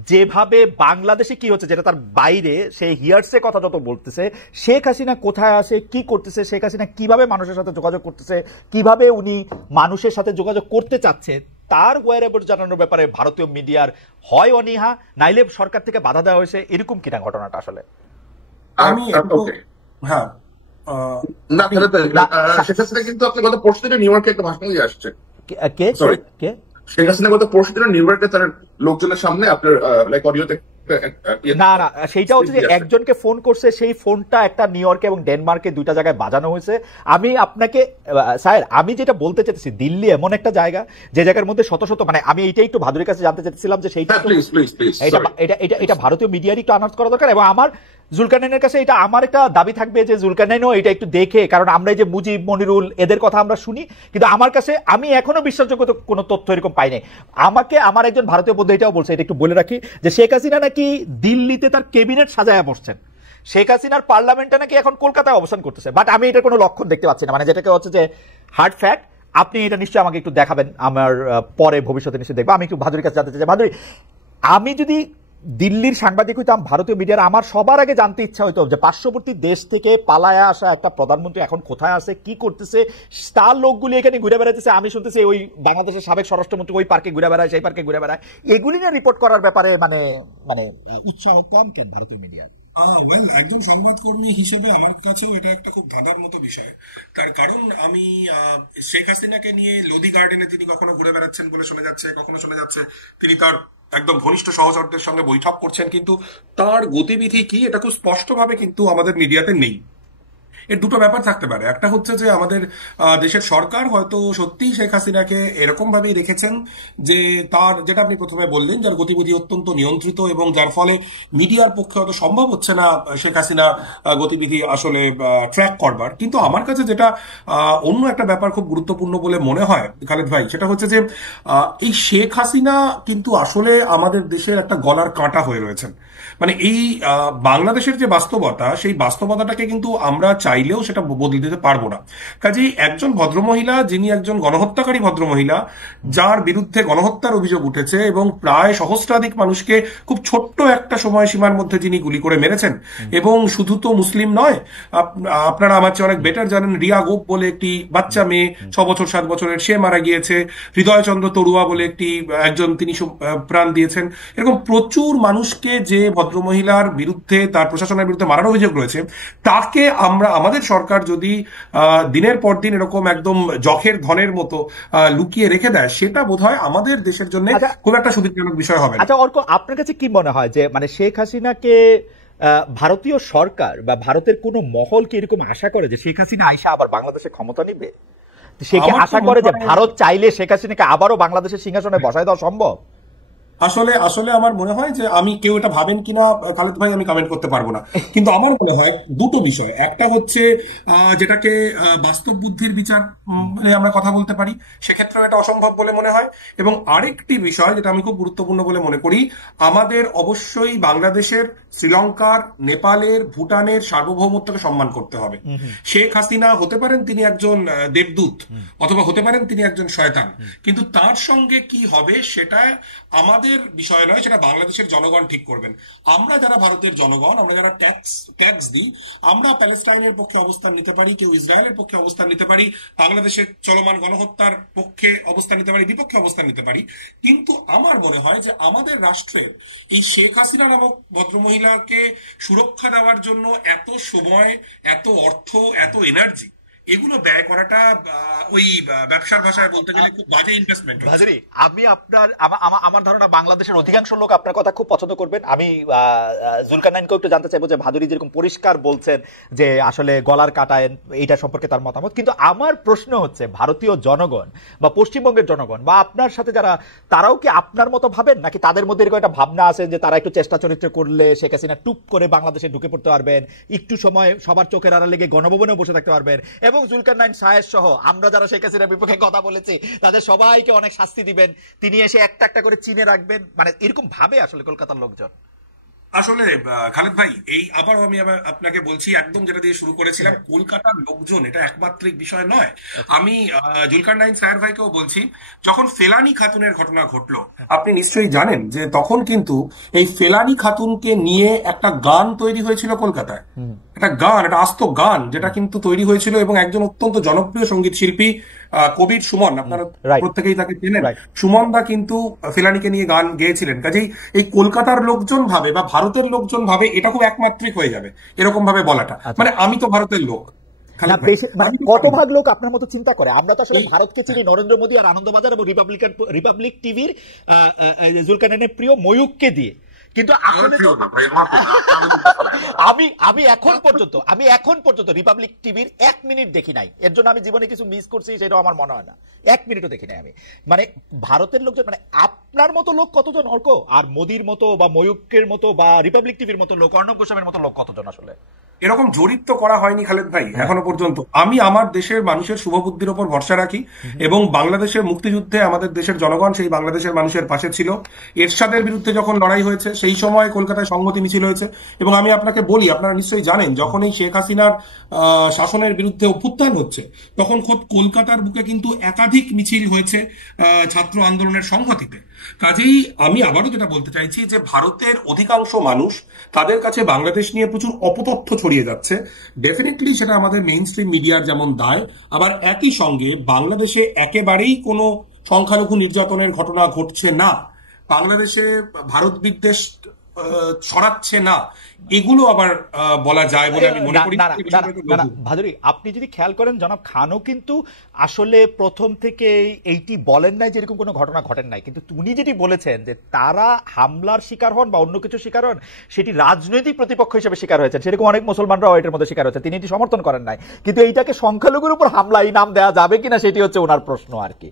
যেভাবে বাংলাদেশে কি হচ্ছে, যেটা তার বাইরে, সে হিয়ার্সে কথা যত বলতেছে, শেখ হাসিনা কোথায় আছে, কি করতেছে, শেখ হাসিনা কিভাবে মানুষের সাথে যোগাযোগ করতেছে, কিভাবে উনি মানুষের সাথে যোগাযোগ করতে চাচ্ছে, তার ওয়ারেবল জানানোর ব্যাপারে ভারতীয় মিডিয়ার হয় অনীহা, নাইলে সরকার থেকে বাধা দেওয়া হয়েছে, এরকম কিনা ঘটনাটা আসলে? আমি একটু, ওকে, হ্যাঁ, না তাহলে শেখ হাসিনা কিন্তু আপনি গত পরশু দিনে নিউ ইয়র্কে একটা ভাষণ দিয়ে আসছে। কে সরি, কে শেখ হাসিনা গত পরশু দিনে নিউ ইয়র্কে তার লোকজনের সামনে আপনার লাইক অডিওতে না না, সেইটা হচ্ছে যে একজনকে ফোন করছে, সেই ফোনটা একটা নিউ ইয়র্কে এবং ডেনমার্কে দুইটা জায়গায় বাজানো হয়েছে। আমি আপনাকে স্যার, আমি যেটা বলতে চাইছি, দিল্লি এমন একটা জায়গা যে জায়গার মধ্যে শত শত, মানে আমি এইটাই একটু ভাদুরীর কাছে জানতে চাইছিলাম যে সেইটা এটা ভারতীয় মিডিয়ারই একটু আনাউন্স করা দরকার। এবং আমার জুলকারনাইনের কাছে এটা আমার একটা দাবি থাকবে যে জুলকারনাইনও এটা একটু দেখে, কারণ আমরা এই যে মুজিব, মনিরুল, এদের কথা আমরা শুনি, কিন্তু আমার কাছে আমি এখনো বিশ্বাসযোগ্য কোনো তথ্য এরকম পাই নাই। আমাকে আমার একজন ভারতীয় বন্ধু এটাও বলছে, এটা একটু বলে রাখি, যে শেখ হাসিনা নাকি দিল্লিতে তার ক্যাবিনেট সাজায় বসছেন, শেখ হাসিনার পার্লামেন্টটা নাকি এখন কলকাতায় অবস্থান করতেছে, বাট আমি এটার কোনো লক্ষণ দেখতে পাচ্ছি না, মানে যেটাকে হচ্ছে যে হার্ড ফ্যাক্ট। আপনি এটা নিশ্চয়ই আমাকে একটু দেখাবেন, আমার পরে ভবিষ্যতে নিশ্চয়ই দেখবো। আমি একটু ভাদুরীর কাছে জানতে চাই, ভাদুরী, আমি যদি দিল্লির সাংবাদিক হইতাম, ভারতীয় মিডিয়ার, আমার সবার আগে জানতে ইচ্ছা হইতো যে পার্শ্ববর্তী দেশ থেকে পালায়া আসা একটা প্রধানমন্ত্রী এখন কোথায় আছে, কি করতেছে, তার লোকগুলি এখানে ঘুরে বেড়াইতেছে। আমি শুনতেছি ওই বাংলাদেশের সাবেক স্বরাষ্ট্রমন্ত্রী ওই পার্কে ঘুরে বেড়ায়, সেই পার্কে ঘুরে বেড়ায়, এগুলি নিয়ে রিপোর্ট করার ব্যাপারে মানে মানে উৎসাহ কম কেন ভারতীয় মিডিয়ার? ওয়েল, একজন সংবাদকর্মী হিসেবে আমার কাছেও এটা একটা খুব ধাঁধার মতো বিষয়। তার কারণ আমি শেখ হাসিনাকে নিয়ে লোদি গার্ডেনে তিনি কখনো ঘুরে বেড়াচ্ছেন বলে শোনা যাচ্ছে, কখনো শোনা যাচ্ছে তিনি তার একদম ঘনিষ্ঠ সহচরদের সঙ্গে বৈঠক করছেন, কিন্তু তার গতিবিধি কি এটা খুব স্পষ্টভাবে কিন্তু আমাদের মিডিয়াতে নেই। এর দুটো ব্যাপার থাকতে পারে। একটা হচ্ছে যে আমাদের দেশের সরকার হয়তো সত্যিই শেখ হাসিনাকে এরকম ভাবেই রেখেছেন যে তার, যেটা আপনি প্রথমে বললেন, যার গতিবিধি অত্যন্ত নিয়ন্ত্রিত, এবং যার ফলে মিডিয়ার পক্ষে হয়তো সম্ভব হচ্ছে না শেখ হাসিনা গতিবিধি আসলে ট্র্যাক করবার। কিন্তু আমার কাছে যেটা অন্য একটা ব্যাপার খুব গুরুত্বপূর্ণ বলে মনে হয় খালেদ ভাই, সেটা হচ্ছে যে এই শেখ হাসিনা কিন্তু আসলে আমাদের দেশের একটা গলার কাঁটা হয়ে রয়েছেন। মানে এই বাংলাদেশের যে বাস্তবতা, সেই বাস্তবতাটাকে কিন্তু আমরা চাইলেও সেটা বদলে দিতে পারবো না। কাজেই একজন ভদ্রমহিলা, যিনি একজন গণহত্যাকারী ভদ্রমহিলা, যার বিরুদ্ধে গণহত্যার অভিযোগ উঠেছে এবং প্রায় সহস্রাধিক মানুষকে খুব ছোট্ট একটা সময়সীমার মধ্যে যিনি গুলি করে মেরেছেন, এবং শুধু তো মুসলিম নয়, আপনারা আমার চেয়ে অনেক বেটার জানেন, রিয়া গোপ বলে একটি বাচ্চা মেয়ে, 6 বছর 7 বছরের, সে মারা গিয়েছে। হৃদয়চন্দ্র তরুয়া বলে একজন, তিনি প্রাণ দিয়েছেন। এরকম প্রচুর মানুষকে যে ভদ্রমহিলার বিরুদ্ধে, তার প্রশাসনের বিরুদ্ধে মারার অভিযোগ রয়েছে, তাকে আমাদের সরকার যদি দিনের পর দিন এরকম একদম জখের ধনের মতো লুকিয়ে রেখে দেয়, সেটা বোধহয় আমাদের দেশের জন্য খুব একটা সুবিধাজনক বিষয় হবে না। আচ্ছা অর্ক, আপনার কাছে কি মনে হয় যে মানে শেখ হাসিনাকে ভারতীয় সরকার বা ভারতের কোন মহল কি এরকম আশা করে যে শেখ হাসিনা আইসা আবার বাংলাদেশে ক্ষমতা নিবে? সে কি আশা করে যে ভারত চাইলে শেখ হাসিনাকে আবারও বাংলাদেশের সিংহাসনে বসায় দেওয়া সম্ভব? আসলে আসলে আমার মনে হয় যে, আমি, কেউ এটা ভাবেন কিনা খালেদ ভাই আমি কমেন্ট করতে পারবো না, কিন্তু আমার মনে হয় দুটো বিষয়। একটা হচ্ছে যেটাকে বাস্তব বুদ্ধির বিচার মানে আমরা কথা বলতে পারি, সেক্ষেত্রে এটা অসম্ভব বলে মনে হয়। এবং আরেকটি বিষয় যেটা আমি খুব গুরুত্বপূর্ণ বলে মনে করি, আমাদের অবশ্যই বাংলাদেশের, শ্রীলঙ্কার, নেপালের, ভুটানের সার্বভৌমত্বকে সম্মান করতে হবে। শেখ হাসিনা হতে পারেন তিনি একজন দেবদূত, অথবা হতে পারেন তিনি একজন শয়তান, কিন্তু তার সঙ্গে কি হবে সেটা আমাদের বিষয় নয়, সেটা বাংলাদেশের জনগণ ঠিক করবেন। আমরা যারা ভারতের জনগণ, আমরা যারা ট্যাক্স দিই, আমরা প্যালেস্টাইনের পক্ষে অবস্থান নিতে পারি, কেউ ইসরায়েলের পক্ষে অবস্থান নিতে পারি, বাংলাদেশের চলমান গণহত্যার পক্ষে অবস্থান নিতে পারি, বিপক্ষে অবস্থান নিতে পারি। কিন্তু আমার মনে হয় যে আমাদের রাষ্ট্রের এই শেখ হাসিনা নামক ভদ্রমহিলাকে সুরক্ষা দেওয়ার জন্য এত সময়, এত অর্থ, এত এনার্জি, এগুলো ব্যয় করাটা ওই ব্যবসার ভাষায় বলতে গেলে খুব বাজে ইনভেস্টমেন্ট। ভাজরি, আমি আপনার আমার ধারণা বাংলাদেশের অধিকাংশ লোক আপনার কথা খুব পছন্দ করবেন। আমি জুলকারনাইনকেও একটু জানতে চাইবো যে ভাদুরী যেরকম পরিষ্কার বলছেন যে আসলে গলার কাটায় এইটা সম্পর্কে তার মতামত, কিন্তু আমার প্রশ্ন হচ্ছে ভারতীয় জনগণ বা পশ্চিমবঙ্গের জনগণ বা আপনার সাথে যারা, তারাও কি আপনার মতো ভাবেন, নাকি তাদের মধ্যে এরকম একটা ভাবনা আছে যে তারা একটু চেষ্টা চরিত্র করলে শেখ হাসিনা টুপ করে বাংলাদেশে ঢুকে পড়তে পারবেন, একটু সময় সবার চোখের আড়ালে লেগে গণভবনেও বসে থাকতে পারবেন, এবং জুলকারনাইন সাহেব সহ আমরা যারা শেখ হাসিনার বিপক্ষে কথা বলেছি তাদের সবাইকে অনেক শাস্তি দিবেন, তিনি এসে একটা একটা করে চিনে রাখবেন, মানে এরকম ভাবে আসলে কলকাতার লোকজন? আসলে খালেদ ভাই, এই আবারও আমি আবার আপনাকে বলছি, একদম যেটা দিয়ে শুরু করেছিলাম, কলকাতার লোকজন এটা একমাত্রিক বিষয় নয়। আমি জুলকারনাইন স্যার ভাইকেও বলছি, যখন ফেলানি খাতুনের ঘটনা ঘটলো, আপনি নিশ্চয়ই জানেন যে তখন কিন্তু এই ফেলানি খাতুনকে নিয়ে একটা গান তৈরি হয়েছিল কলকাতায়, একটা গান, একটা আস্ত গান, যেটা কিন্তু তৈরি হয়েছিল এবং একজন অত্যন্ত জনপ্রিয় সঙ্গীত শিল্পী কবির সুমন, আপনারা প্রত্যেকেই তাকে চেনেন, সুমন দা কিন্তু ফেলানিকে নিয়ে গান গেয়েছিলেন। কাজেই এই কলকাতার লোকজন ভাবে বা ভারতের লোকজন ভাবে এটা খুব একমাত্রিক হয়ে যাবে এরকম ভাবে বলাটা, মানে আমি তো ভারতের লোক। কত ভাগ লোক আপনার মতো চিন্তা করে? আমরা তো আসলে ভারতকে চিনি নরেন্দ্র মোদী আর আনন্দবাজার এবং রিপাবলিক টিভির জুলকারনাইনের প্রিয় ময়ূককে দিয়ে, কিন্তু আমি এখন পর্যন্ত রিপাবলিক টিভির 1 মিনিট দেখি নাই। এর জন্য আমি জীবনে কিছু মিস করছি সেটাও আমার মনে হয় না, 1 মিনিটও দেখি নাই আমি। মানে ভারতের লোকজন, মানে আপনার মতো লোক কতজন অর্ক, আর মোদির মতো বা ময়ূকের মতো বা রিপাবলিক টিভির মতো লোক, অর্ণব গোস্বামীর মতো লোক কতজন আসলে? এরকম জরিপ তো করা হয়নি খালেদ ভাই এখনো পর্যন্ত। আমি আমার দেশের মানুষের শুভবুদ্ধির উপর ভরসা রাখি এবং বাংলাদেশের মুক্তিযুদ্ধে আমাদের দেশের জনগণ সেই বাংলাদেশের মানুষের পাশে ছিল। এরশাদের বিরুদ্ধে যখন লড়াই হয়েছে সেই সময় কলকাতায় সংহতি মিছিল হয়েছে, এবং আমি আপনাকে বলি, আপনারা নিশ্চয়ই জানেন, যখন এই শেখ হাসিনার শাসনের বিরুদ্ধে অভ্যুত্থান হচ্ছে তখন খোদ কলকাতার বুকে কিন্তু একাধিক মিছিল হয়েছে ছাত্র আন্দোলনের সংহতিতে। কাজেই আমি আবারও যেটা বলতে চাইছি যে ভারতের অধিকাংশ মানুষ, তাদের কাছে বাংলাদেশ নিয়ে প্রচুর অপতথ্য ছড়িয়ে যাচ্ছে। ডেফিনেটলি সেটা আমাদের মেইন স্ট্রিম মিডিয়ার যেমন দায়, আবার একই সঙ্গে বাংলাদেশে একেবারেই কোনো সংখ্যালঘু নির্যাতনের ঘটনা ঘটছে না, বাংলাদেশে ভারত বিদ্বেষ ছড়াচ্ছে না, এগুলো আবার বলা যায় বলে আমি মনে করি। ভাদুরী, আপনি যদি খেয়াল করেন, জনাব খানও কিন্তু আসলে প্রথম থেকে এইটি বলেন নাই যে এরকম কোনো ঘটনা ঘটেন নাই, কিন্তু উনি যেটি বলেছেন যে তারা হামলার শিকার হন বা অন্য কিছু শিকার হন, সেটি রাজনৈতিক প্রতিপক্ষ হিসেবে শিকার হয়েছেন, সেরকম অনেক মুসলমানরাও এটার মধ্যে শিকার হয়েছে, তিনি এটি সমর্থন করেন নাই। কিন্তু এইটাকে সংখ্যালঘুর উপর হামলা এই নাম দেওয়া যাবে কিনা সেটি হচ্ছে ওনার প্রশ্ন আর কি।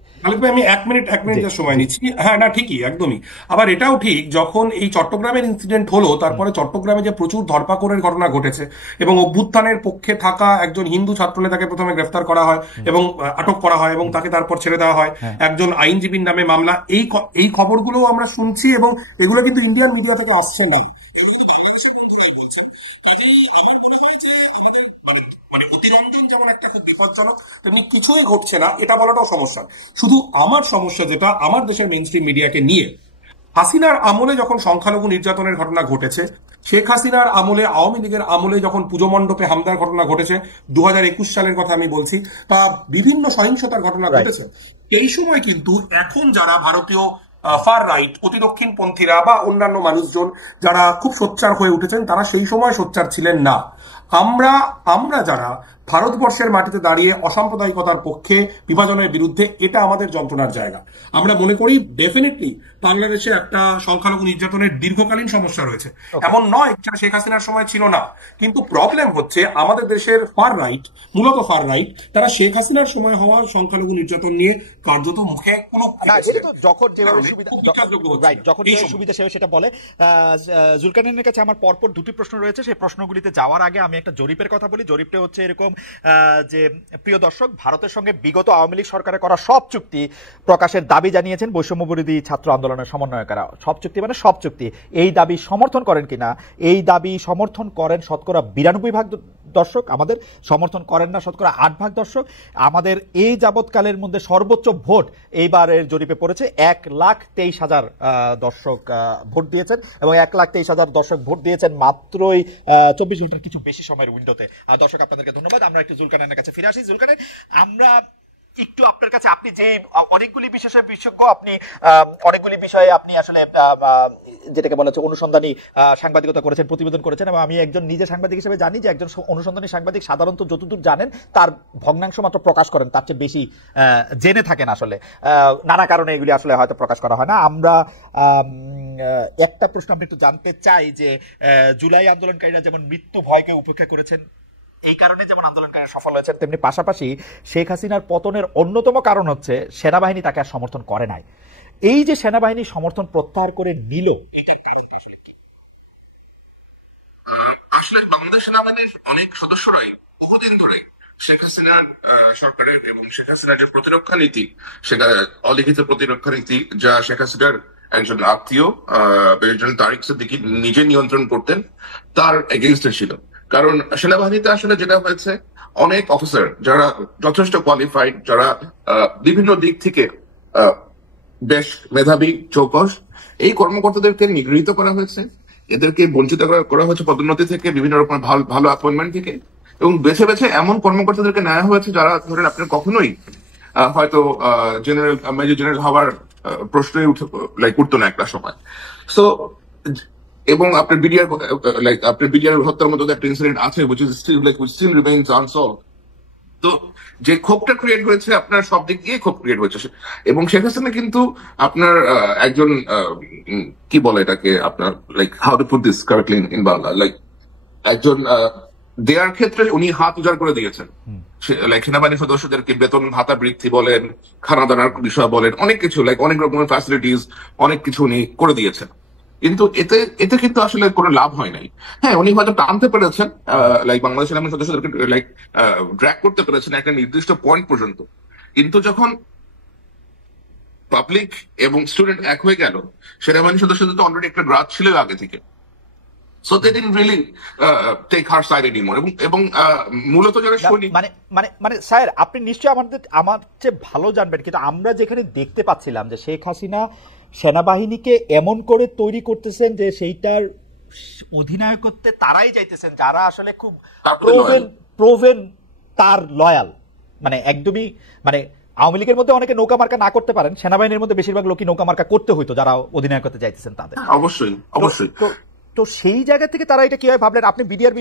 আমি এক মিনিটের সময় নিচ্ছি। হ্যাঁ, না ঠিকই, একদমই। আবার এটাও ঠিক, যখন এই চট্টগ্রামের ইনসিডেন্ট হলো তারপরে চট্টগ্রামে যে প্রচুর ধরপাকড়ের ঘটনা ঘটেছে এবং অভ্যুত্থানের পক্ষে থাকা একজন হিন্দু ছাত্রনেতাকে প্রথমে গ্রেফতার করা হয় এবং আটক করা হয় এবং তাকে তারপর ছেড়ে দেওয়া হয়, একজন আইনজীবীর নামে মামলা, এই খবরগুলো আমরা শুনছি এবং এগুলো কিন্তু ইন্ডিয়ান মিডিয়া থেকে আসছে না। আমার মনে হয় যে আমাদের মানে অতিরঞ্জন যেমন একটা খুব বিপজ্জনক, তেমনি কিছুই ঘটছে না এটা বলাটাও সমস্যা। শুধু আমার সমস্যা যেটা আমার দেশের মেইন স্ট্রিম মিডিয়াকে নিয়ে, হাসিনার আমলে যখন সংখ্যালঘু নির্যাতনের ঘটনা ঘটেছে, শেখ হাসিনার আমলে, আওয়ামী লীগের আমলে যখন পুজো মণ্ডপে হামলার ঘটনা ঘটেছে, 2021 সালের কথা আমি বলছি, বা বিভিন্ন সহিংসতার ঘটনা ঘটেছে, এই সময় কিন্তু এখন যারা ভারতীয় ফার রাইট অতি দক্ষিণপন্থীরা বা অন্যান্য মানুষজন যারা খুব সোচ্চার হয়ে উঠেছেন, তারা সেই সময় সোচ্চার ছিলেন না। আমরা যারা ভারতবর্ষের মাটিতে দাঁড়িয়ে অসাম্প্রদায়িকতার পক্ষে, বিভাজনের বিরুদ্ধে, এটা আমাদের যন্ত্রণার জায়গা। আমরা মনে করি ডেফিনেটলি বাংলাদেশে একটা সংখ্যালঘু নির্যাতনের দীর্ঘকালীন সমস্যা রয়েছে, এমন নয় যেটা শেখ হাসিনার সময় ছিল না। কিন্তু প্রবলেম হচ্ছে আমাদের দেশের ফার রাইট, মূলত ফার রাইট, তারা শেখ হাসিনার সময় হওয়া সংখ্যালঘু নির্যাতন নিয়ে কার্যত মুখে কোনো যখন যেভাবে সুবিধা সেটা বলে। জুলকারনাইনের কাছে আমার পরপর দুটি প্রশ্ন রয়েছে, সেই প্রশ্নগুলিতে যাওয়ার আগে আমি একটা জরিপের কথা বলি। জরিপটা হচ্ছে এরকম যে, প্রিয় দর্শক, ভারতের সঙ্গে বিগত আওয়ামী লীগ সরকারের করা সব চুক্তি প্রকাশের দাবি জানিয়েছেন বৈষম্য বিরোধী ছাত্র আন্দোলনের সমন্বয়কারা। সব চুক্তি মানে সব চুক্তি। এই দাবি সমর্থন করেন কিনা? এই দাবি সমর্থন করেন শতকরা 92% দর্শক, আমাদের সমর্থন করেন না শতকরা 8% দর্শক। আমাদের এই যাবৎকালের মধ্যে সর্বোচ্চ ভোট এইবারের জরিপে পড়েছে, 1,23,000 দর্শক ভোট দিয়েছেন, এবং 1,23,000 দর্শক ভোট দিয়েছেন মাত্রই 24 ঘন্টার কিছু বেশি সময়ের উইন্ডোতে। দর্শক, আপনাদেরকে ধন্যবাদ। আমরা একটু জুলকারনাইনের কাছে ফিরে আসি। জুলকারনাইন, আমরা একটু আপনার কাছে, আপনি যে অনেকগুলি বিশেষজ্ঞ, আপনি অনেকগুলি বিষয়ে আপনি আসলে যেটাকে বলা হচ্ছে অনুসন্ধানী সাংবাদিকতা করেছেন, প্রতিবেদন করেছেন, এবং আমি একজন নিজে সাংবাদিক হিসেবে জানি যে একজন অনুসন্ধানী সাংবাদিক সাধারণত যতদূর জানেন তার ভগ্নাংশ মাত্র প্রকাশ করেন, তার চেয়ে বেশি জেনে থাকেন। আসলে নানা কারণে এগুলি আসলে হয়তো প্রকাশ করা হয় না। আমরা একটা প্রশ্ন আমি একটু জানতে চাই যে জুলাই আন্দোলনকারীরা যেমন মৃত্যু ভয়কে উপেক্ষা করেছেন, এই কারণে যেমন আন্দোলনকারীরা সফল হয়েছেন, তেমনি পাশাপাশি শেখ হাসিনার পতনের অন্যতম কারণ হচ্ছে সেনাবাহিনী তাকে আর সমর্থন করে নাই। এই যে সেনাবাহিনী সমর্থন প্রত্যাহার করে নিল, এটার কারণটা আসলে কি? আসলে বাংলাদেশ সেনাবাহিনীর অনেক সদস্যরাই বহুদিন ধরে শেখ হাসিনার সরকারের এবং শেখ হাসিনার যে প্রতিরক্ষা নীতি, সেটা অলিখিত প্রতিরক্ষা নীতি, যা শেখ হাসিনার একজন আত্মীয় একজন তারিক সিদ্দিকী নিজে নিয়ন্ত্রণ করতেন, তার এগেইনস্টে ছিল। কারণ সেনাবাহিনীতে আসলে যেটা হয়েছে, অনেক অফিসার যারা যথেষ্ট কোয়ালিফাইড, যারা বিভিন্ন দিক থেকে বেশ মেধাবী, চৌকস, এই কর্মকর্তাদেরকে নিগৃহীত করা হয়েছে, এদেরকে বঞ্চিত করা হয়েছে পদোন্নতি থেকে, বিভিন্ন রকমের ভালো অ্যাপয়েন্টমেন্ট থেকে, এবং বেছে বেছে এমন কর্মকর্তাদেরকে নেওয়া হয়েছে যারা ধরেন আপনার কখনোই হয়তো মেজর জেনারেল হওয়ার প্রশ্নই উঠতো না একটা সময়। সো এবং আপনার বিডিআর হত্যার মতো একটা ইনসিডেন্ট আছে which still remains unsolved। তো যে ক্ষোভটা ক্রিয়েট হয়েছে, আপনার সব দিক দিয়ে ক্ষোভ ক্রিয়েট হয়েছে, এবং শেখ হাসিনা কিন্তু আপনার একজন কি বলে এটাকে, আপনার how to put this correctly in Bangla, একজন দেয়ার ক্ষেত্রে উনি হাত উজাড় করে দিয়েছেন। সেনাবাহিনীর সদস্যদেরকে বেতন ভাতা বৃদ্ধি বলেন, খানা দানার বিষয় বলেন, অনেক কিছু অনেক রকমের ফ্যাসিলিটিস, অনেক কিছু উনি করে দিয়েছেন। কিন্তু এতে কিন্তু আসলে কোনো লাভ হয় নাই। হ্যাঁ, উনি হয়তো টানতে পেরেছেন, বাংলাদেশ সেনাবাহিনীর সদস্যদেরকে ড্র্যাগ করতে পেরেছেন একটা নির্দিষ্ট পয়েন্ট পর্যন্ত, কিন্তু যখন পাবলিক এবং স্টুডেন্ট এক হয়ে গেল, সেনাবাহিনীর সদস্যদের তো অলরেডি একটা গ্রাজ ছিল আগে থেকে। So they didn't really take her side anymore. এবং মূলত যারা সৈনিক, মানে স্যার, আপনি নিশ্চয়ই আমার চেয়ে ভালো জানবেন, কিন্তু আমরা যেখানে দেখতে পাচ্ছিলাম যে শেখ হাসিনা সেনাবাহিনীকে এমন করে তৈরি করতেছেন যে সেইটার অধিনায়কত্বে তারাই যাইতেছেন যারা আসলে খুব প্রোভেন তার লয়াল, মানে একদমই, মানে আওয়ামী লীগের মধ্যে অনেকে নৌকা মার্কা না করতে পারেন, সেনাবাহিনীর মধ্যে বেশিরভাগ লোকই নৌকা মার্কা করতে হইতো যারা অধিনায়কত্বে যাইতেছেন তাদের। অবশ্যই। তো সেই জায়গা থেকে তারা এটা কিভাবে ভাবলেন? আপনি বিডিআর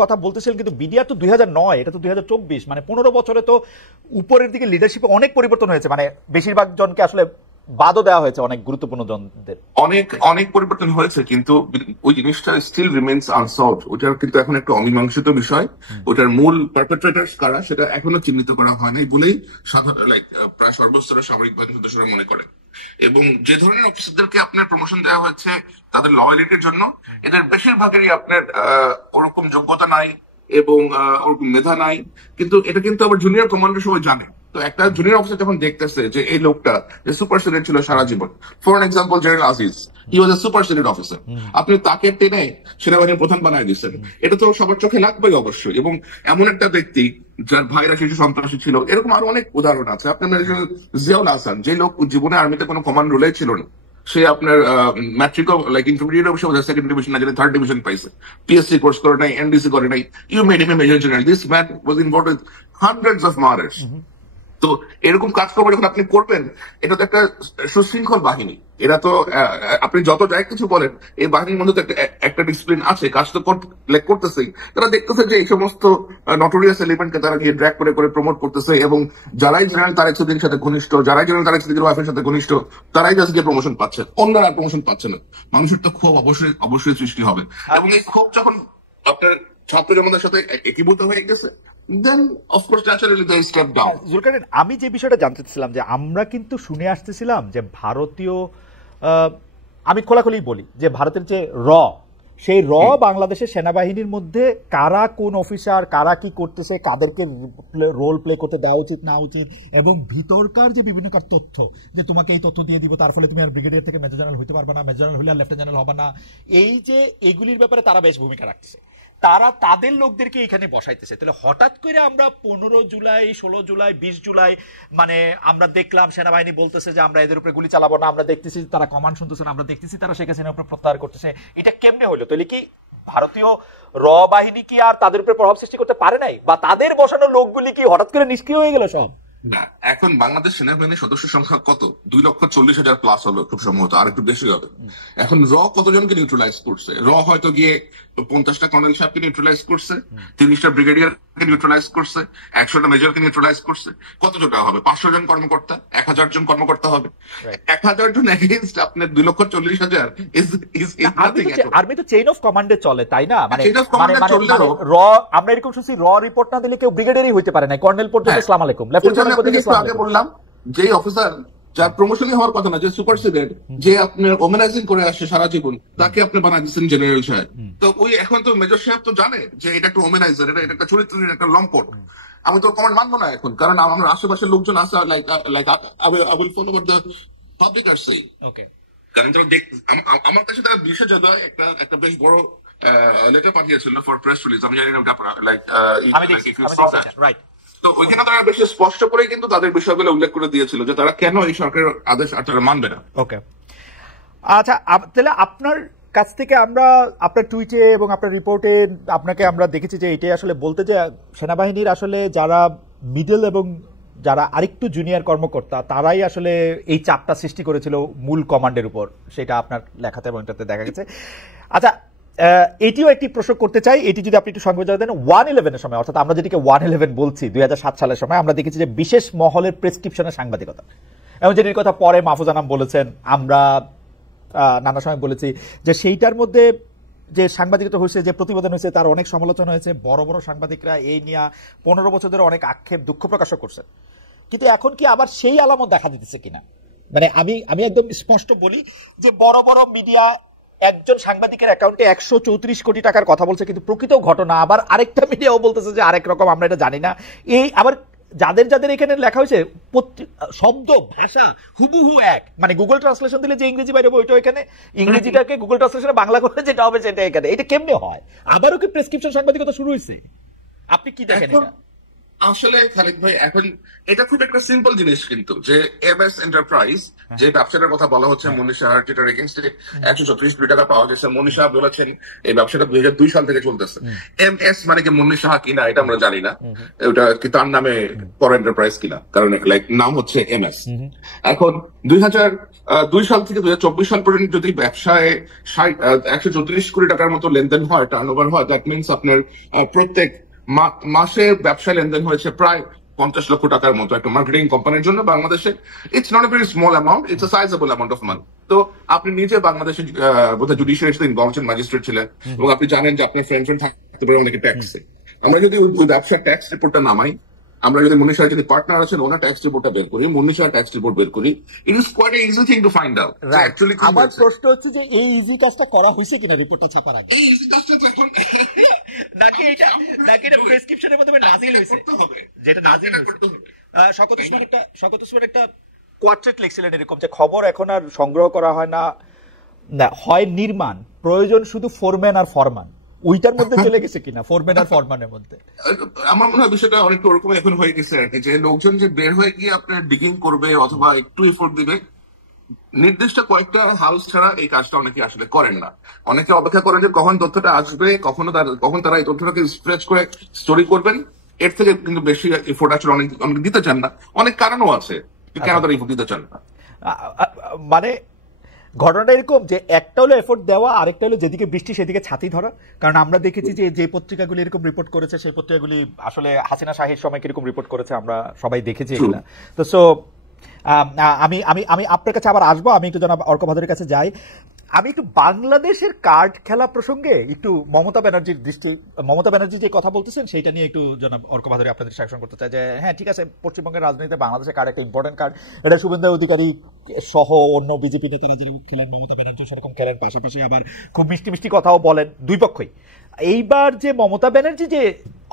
কথা বলতেছিলেন, কিন্তু বিডিআর তো 2009, এটা তো 2024, মানে 15 বছরে তো উপরের দিকে লিডারশিপে অনেক পরিবর্তন হয়েছে, মানে বেশিরভাগ জনকে আসলে বাদও দেওয়া হয়েছে, অনেক গুরুত্বপূর্ণ জনদের অনেক পরিবর্তন হয়েছে, কিন্তু ওই জিনিসটা স্টিল রিমেইনস আনসলভড। ওটার কিন্তু এখন একটা অমীমাংসিত বিষয়। ওটার মূল পারপেট্রেটরস কারা সেটা এখনো চিহ্নিত করা হয় নাই বলেই প্রায় সর্বস্তরের সামরিক বাহিনীর সদস্যরা মনে করেন। এবং যে ধরনের অফিসারদেরকে আপনার প্রমোশন দেওয়া হচ্ছে তাদের লয়ালিটির জন্য, এদের বেশিরভাগেরই আপনার ওরকম যোগ্যতা নাই এবং ওরকম মেধা নাই, কিন্তু এটা কিন্তু আবার জুনিয়র কমান্ডার সবাই জানে। তো একটা জুনিয়র অফিসার যখন দেখতেছে যে এই লোকটা যে সুপার সিনিয়র ছিল সারা জীবন, for example general Aziz, he was a super senior officer, আপনি তাকে টেনে সেনাবাহিনীর প্রধান বানায় দিচ্ছেন, এটা তো সবার চোখে লাগবেই অবশ্যই। এবং এমন একটা ব্যক্তি যার ভাইরা শিশু সন্ত্রাসী ছিল, এরকম আরো অনেক উদাহরণ আছে। আপনার জিয়াউল হাসান, যে লোক জীবনে আর্মিতে কোনো কমান্ড রোলে ছিল না, সে আপনার ম্যাট্রিক ইন্টারমিডিয়েট অবশ্যই সেকেন্ড ডিভিশন না, যেটা থার্ড ডিভিশন পাইছে, পিএসসি কোর্স করে নাই, এনডিসি করে নাই, you made him a major general. This man was involved with hundreds of murders. তো এরকম কাজকর্ম যখন আপনি করবেন, এটা তো একটা সুশৃঙ্খল বাহিনী, এরা তো আপনি যত যাই কিছু বলেন, এই বাহিনীর মধ্যে তো একটা ডিসিপ্লিন আছে, কাজ তো করতেছেই। তারা দেখতেছে যে এই সমস্ত নটোরিয়াস এলিমেন্টকে তারা গিয়ে ড্র্যাগ করে প্রমোট করতেছে, এবং যারাই জেনারেল তারেক সিদ্দিকীর সাথে ঘনিষ্ঠ, যারাই জেনারেল তারেক সিদ্দিকীর ওয়াইফের সাথে ঘনিষ্ঠ, তারাই জাস্ট গিয়ে প্রমোশন পাচ্ছে, অন্যরা আর প্রমোশন পাচ্ছে না। মানুষের তো ক্ষোভ অবশ্যই সৃষ্টি হবে, এবং এই ক্ষোভ যখন আপনার ছাত্র জনতার সাথে একীভূত হয়ে গেছে, জুলকারনাইন, আমি যে বিষয়টা জানতে চাচ্ছিলাম যে আমরা কিন্তু শুনে আসতেছিলাম যে ভারতীয়, আমি খোলাখুলি বলি যে ভারতের যে সেই বাংলাদেশের সেনাবাহিনীর মধ্যে কারা কোন অফিসার, কারা কি করতেছে, কাদেরকে রোল প্লে করতে দেওয়া উচিত না উচিত, এবং ভিতরকার যে বিভিন্ন তথ্য, যে তোমাকে এই তথ্য দিয়ে দিব, তার ফলে তুমি আর ব্রিগেডিয়ার থেকে মেজর জেনারেল হইতে পারবা না, মেজর জেনারেল হইলে আর লেফটেন্যান্ট জেনারেল হবা না, এই যে এগুলির ব্যাপারে তারা বেশ ভূমিকা রাখতেছে, তারা তাদের লোকদেরকে এখানে বসাইতেছে। তাহলে হঠাৎ করে আমরা 15 জুলাই, 16 জুলাই, 20 জুলাই, মানে আমরা দেখলাম সেনাবাহিনী বলতেছে যে আমরা এদের উপরে গুলি চালাবো না, আমরা দেখতেছি তারা কমান্ড শুনতেছে না, আমরা দেখতেছি তারা শেখ হাসিনার উপরে প্রত্যাহার করতেছে। এটা কেমনে হইলো? তাহলে কি ভারতীয় বাহিনী কি আর তাদের উপরে প্রভাব সৃষ্টি করতে পারে নাই, বা তাদের বসানো লোকগুলি কি হঠাৎ করে নিষ্ক্রিয় হয়ে গেল সব? না, এখন বাংলাদেশ সেনাবাহিনীর সদস্য সংখ্যা কত? 2,40,000 প্লাস হবে খুব সম্ভবত, আর একটু বেশি হবে। এখন কতজনকে নিউট্রালাইজ করছে? হয়তো গিয়ে 50টা কর্নেল সাহেবকে নিউট্রালাইজ করছে, 30টা ব্রিগেডিয়ারকে নিউট্রালাইজ করছে, 100টা মেজরকে নিউট্রালাইজ করছে। কতজনটা হবে? 500 জন কর্মকর্তা, 1,000 জন কর্মকর্তা হবে। 1,000 জন এগেইনস্ট আপনার 2,40,000 আর্মি তো চেইন অফ কমান্ডে চলে, তাই না? মানে চেইন অফ কমান্ডে চললেও আমরা এরকম শুনছি রিপোর্ট না দিলে কেউ ব্রিগেডিয়ারই হইতে পারে না, কর্নেল পর্যন্ত আসসালামু আলাইকুম, লেফটেন্যান্ট পর্যন্ত আসসালামু আগে আলাইকুম। বললাম যে অফিসার যার প্রমোশনই হওয়ার কথা না, যে সুপারসিডেড, যে আপনার ওমেনাইজিং করে আসছে সারা জীবন, তাকে আপনি বানাই দিচ্ছেন জেনারেল সাহেব। তো এখন তো মেজর সাহেব তো জানে যে এটা একটা ওমেনাইজার, এটা একটা চরিত্রের একটা লম্পট। আমি তো কমান্ড মানবো না এখন, কারণ আমার আশেপাশের লোকজন আছে like I will follow what the public are saying. Okay, কারণ তারা আমার কাছে তারা 20,000 একটা বেশ বড় লেটার পাঠিয়েছিল ফর প্রেস রিলিজ। আমি জানি না আমি দেখছি, রাইট। তো ওইখানে তারা বেশি স্পষ্ট করে কিন্তু তাদের বিষয়গুলো উল্লেখ করে দিয়েছিল যে তারা কেন এই সরকারের আদেশ তারা মানবে না। ওকে, আচ্ছা, তাহলে আপনার কাছ থেকে আমরা আপনার টুইটে এবং আপনার রিপোর্টে আপনাকে আমরা দেখেছি যে এটাই আসলে বলতে যে সেনাবাহিনীর আসলে যারা মিডল এবং যারা আরেকটু জুনিয়র কর্মকর্তা তারাই আসলে এই চাপটা সৃষ্টি করেছিল মূল কমান্ডের উপর, সেটা আপনার লেখাতে এবং এটাতে দেখা গেছে। আচ্ছা, এটিও একটি প্রশ্ন করতে চাই, এটি যদি আপনি একটু সংযোজন দেন। 1/11-এর সময়, অর্থাৎ আমরা যেটিকে 1/11 বলছি 2007 সালের সময়, আমরা দেখেছি যে বিশেষ মহলের প্রেসক্রিপশনের সাংবাদিকতা, এবং যেটির কথা পরে মাহফুজ আনাম বলেছেন, আমরা নানা সময় বলেছি যে সেইটার মধ্যে যে সাংবাদিকতা হয়েছে, যে প্রতিবেদন হয়েছে, তার অনেক সমালোচনা হয়েছে। বড় বড় সাংবাদিকরা এই নিয়ে 15 বছর ধরে অনেক আক্ষেপ দুঃখ প্রকাশও করছেন। কিন্তু এখন কি আবার সেই আলামত দেখা দিতেছে কিনা? মানে আমি একদম স্পষ্ট বলি যে বড় বড় মিডিয়া একজন সাংবাদিকের অ্যাকাউন্টে 134 কোটি টাকার কথা বলছে, কিন্তু প্রকৃত ঘটনা আবার আরেকটা মিডিয়াও বলতেছে যে আরেক রকম, আমরা এটা জানি না। এই আবার যাদের যাদের এখানে লেখা হয়েছে শব্দ ভাষা হুবহু এক, মানে গুগল ট্রান্সলেশন দিলে যে ইংরেজি বাইরে ওইটা এখানে, ইংরেজিটাকে গুগল ট্রান্সলেশনে বাংলা করলে যেটা হবে সেটা এখানে। এটা কেমনে হয়? আবারও কি প্রেসক্রিপশন সাংবাদিকতা শুরু হয়েছে? আপনি কি দেখেন এটা? আসলে খালিদ ভাই, এখন এটা খুব একটা সিম্পল জিনিস, কিন্তু যে এমএস এন্টারপ্রাইজ যে ব্যবসাটার কথা বলা হচ্ছে মনীষা, যেটার এগেইনস্টে 134 কোটি টাকা পাওয়া গেছে, মনীষা বলেছেন এই ব্যবসাটা 2002 সাল থেকে চলতেছে। এমএস মানে কি মনীষা কিনা এটা আমরা জানি না, ওটা কি তার নামে বড় এন্টারপ্রাইজ কিনা, কারণ লাইক নাম হচ্ছে এমএস। এখন 2002 সাল থেকে 2024 সাল পর্যন্ত যদি ব্যবসায় 134 কোটি টাকার মতো লেনদেন হয়, টার্নওভার হয়, দ্যাট মিনস আপনার প্রত্যেক মাসে ব্যবসায় লেনদেন হয়েছে প্রায় 50 লক্ষ টাকার মতো একটা মার্কেটিং কোম্পানির জন্য বাংলাদেশে। It's not a very small amount, it's a sizeable amount of money. তো আপনি নিজে বাংলাদেশে বোধহয় জুডিশিয়ারিতে ইনভলভ ম্যাজিস্ট্রেট ছিলেন, এবং আপনি জানেন যে আপনার ফ্রেন্ড থাকতে পারে অনেকে ট্যাক্সে। আমরা যদি ওই ব্যবসার ট্যাক্স রিপোর্টটা নামাই, আমরা যদি মনীষার যদি পার্টনার আছেন ওনার ট্যাক্স রিপোর্টটা বের করি, মনীষার ট্যাক্স রিপোর্ট বের করি, it is quite easy thing to find out actually. আমার প্রশ্ন হচ্ছে যে এই ইজি কাজটা করা হয়েছে কিনা রিপোর্টটা ছাপার আগে? এই ইজি কাজটা তো এখন নাকি এটা প্রেসক্রিপশনের মাধ্যমে নাজিল হয়েছে, যেটা নাজিল হয়েছে। শকত ওসমান একটা কোয়ার্ট্রেট লিখছিলেন এরকম, যে খবর এখন আর সংগ্রহ করা হয় না, হয় নির্মাণ, প্রয়োজন শুধু ফোরম্যান আর ফরমান। ওইটার মধ্যে চলে গেছে কিনা, ফোরম্যান আর ফরম্যানের মধ্যে? আমার মনে হয় বিষয়টা অনেকটা ওরকম এখন হয়ে গেছে আর কি, যে লোকজন যে বের হয়ে গিয়ে আপনার ডিগিং করবে অথবা একটু এফোর্ট দিবে, নির্দিষ্ট কয়েকটা হাউস ছাড়া এই কাজটা অনেকে আসলে করেন না। অনেকে অপেক্ষা করেন যে কখন তথ্যটা আসবে, কখন তারা এই তথ্যটাকে স্ট্রেচ করে স্টোরি করবেন। এর থেকে কিন্তু বেশি এফোর্ট আসলে অনেক দিতে চান না। অনেক কারণও আছে কেন তারা এফোর্ট দিতে চান না। মানে ঘটনাটা এরকম যে একটা হলো এফোর্ট দেওয়া, আরেকটা হলো যেদিকে বৃষ্টি সেদিকে ছাতি ধরা। কারণ আমরা দেখেছি যে পত্রিকাগুলি এরকম রিপোর্ট করেছে, সেই পত্রিকাগুলি আসলে হাসিনা শাহীর সময় কিরকম রিপোর্ট করেছে আমরা সবাই দেখেছি এগুলা। তো সো আমি আমি আমি আপনার কাছে আবার আসবো, আমি একটু জনাব অর্ক ভাদুরীর কাছে যাই। আমি একটু বাংলাদেশের কার্ড খেলা প্রসঙ্গে একটু মমতা ব্যানার্জি যে কথা বলতেছেন সেইটা নিয়ে একটু জনাব অর্ক ভাদুরী আপনাদের সাকশন করতে চাই। যে হ্যাঁ, ঠিক আছে, পশ্চিমবঙ্গের রাজনীতিতে বাংলাদেশের কার্ড একটা ইম্পর্টেন্ট কার্ড, এটা শুভেন্দু অধিকারী সহ অন্য বিজেপি নেতারা যেরকম খেলেন, মমতা ব্যানার্জি সেরকম খেলেন, পাশাপাশি আবার খুব মিষ্টি মিষ্টি কথাও বলেন দুই পক্ষই। এইবার যে মমতা ব্যানার্জি যে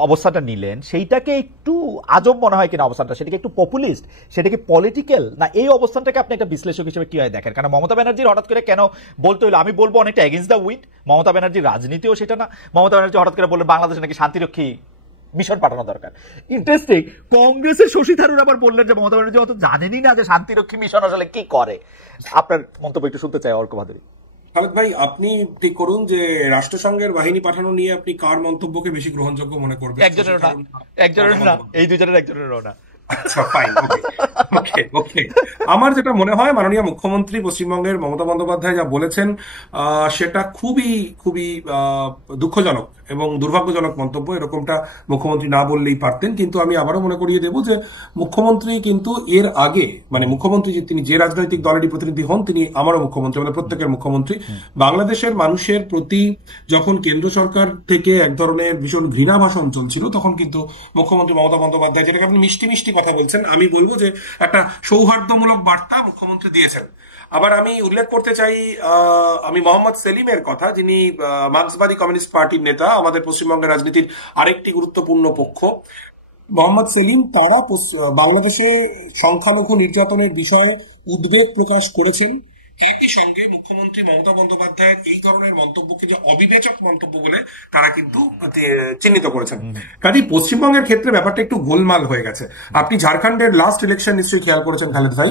অবস্থাটা নিলেন সেইটাকে একটু আজব মনে হয় কিনা অবস্থানটা, সেটাকে একটু পপুলিস্ট, সেটাকে পলিটিক্যাল না, এই অবস্থানটাকে আপনি একটা বিশ্লেষক হিসেবে কি হয় দেখেন? কারণ মমতা ব্যানার্জির হঠাৎ করে কেন বলতে হলো, আমি বলবো অনেকটা এগেইনস্ট দ্য উইন্ড। মমতা ব্যানার্জির রাজনীতিও সেটা না। মমতা ব্যানার্জি হঠাৎ করে বললেন বাংলাদেশে নাকি শান্তিরক্ষী মিশন পাঠানো দরকার। ইন্টারেস্টিং। কংগ্রেসের শশী থারুর আবার বললেন যে মমতা ব্যানার্জি অত জানেনই না যে শান্তিরক্ষী মিশন আসলে কি করে। আপনার মন্তব্য একটু শুনতে চাই অর্ক ভাদুরী। খালেদ ভাই, আপনি ঠিক করুন যে রাষ্ট্রসংঘের বাহিনী পাঠানো নিয়ে আপনি কার মন্তব্যকে বেশি গ্রহণযোগ্য মনে করবেন? একজনের না, এই দুজনের একজনেরও না। আচ্ছা, ফাইন, ওকে, ওকে, ওকে। আমার যেটা মনে হয়, মাননীয় মুখ্যমন্ত্রী পশ্চিমবঙ্গের মমতা বন্দ্যোপাধ্যায় যা বলেছেন সেটা খুবই খুবই দুঃখজনক এবং দুর্ভাগ্যজনক মন্তব্য। এরকমটা মুখ্যমন্ত্রী না বললেই পারতেন। কিন্তু আমি আবারও মনে করিয়ে দেব যে মুখ্যমন্ত্রী কিন্তু এর আগে, মানে মুখ্যমন্ত্রী তিনি যে রাজনৈতিক দলেরই প্রতিনিধি হন, তিনি আমারও মুখ্যমন্ত্রী, আমাদের প্রত্যেকের মুখ্যমন্ত্রী। বাংলাদেশের মানুষের প্রতি যখন কেন্দ্র সরকার থেকে এক ধরনের ভীষণ ঘৃণা ভাষণ চলছিল, তখন কিন্তু মুখ্যমন্ত্রী মমতা বন্দ্যোপাধ্যায়, যেটাকে আপনি মিষ্টি মিষ্টি কথা বলছেন, আমি বলবো যে একটা সৌহার্দ্যমূলক বার্তা মুখ্যমন্ত্রী দিয়েছেন। আবার আমি উল্লেখ করতে চাই আমি মোহাম্মদ সেলিমের কথা, যিনি মার্ক্সবাদী কমিউনিস্ট পার্টির নেতা, আমাদের পশ্চিমবঙ্গের রাজনীতির আরেকটি গুরুত্বপূর্ণ পক্ষ। মোহাম্মদ সেলিম তারা বাংলাদেশে সংখ্যালঘু নির্যাতনের বিষয়ে উদ্বেগ প্রকাশ করেছেন। একই সঙ্গে মুখ্যমন্ত্রী মমতা বন্দ্যোপাধ্যায়ের এই ধরনের মন্তব্যকে যে অবিবেচক মন্তব্য বলে তারা কিন্তু চিহ্নিত করেছেন। কাজেই পশ্চিমবঙ্গের ক্ষেত্রে ব্যাপারটা একটু গোলমাল হয়ে গেছে। আপনি ঝাড়খণ্ডের লাস্ট ইলেকশন নিশ্চয়ই খেয়াল করেছেন খালেদ ভাই।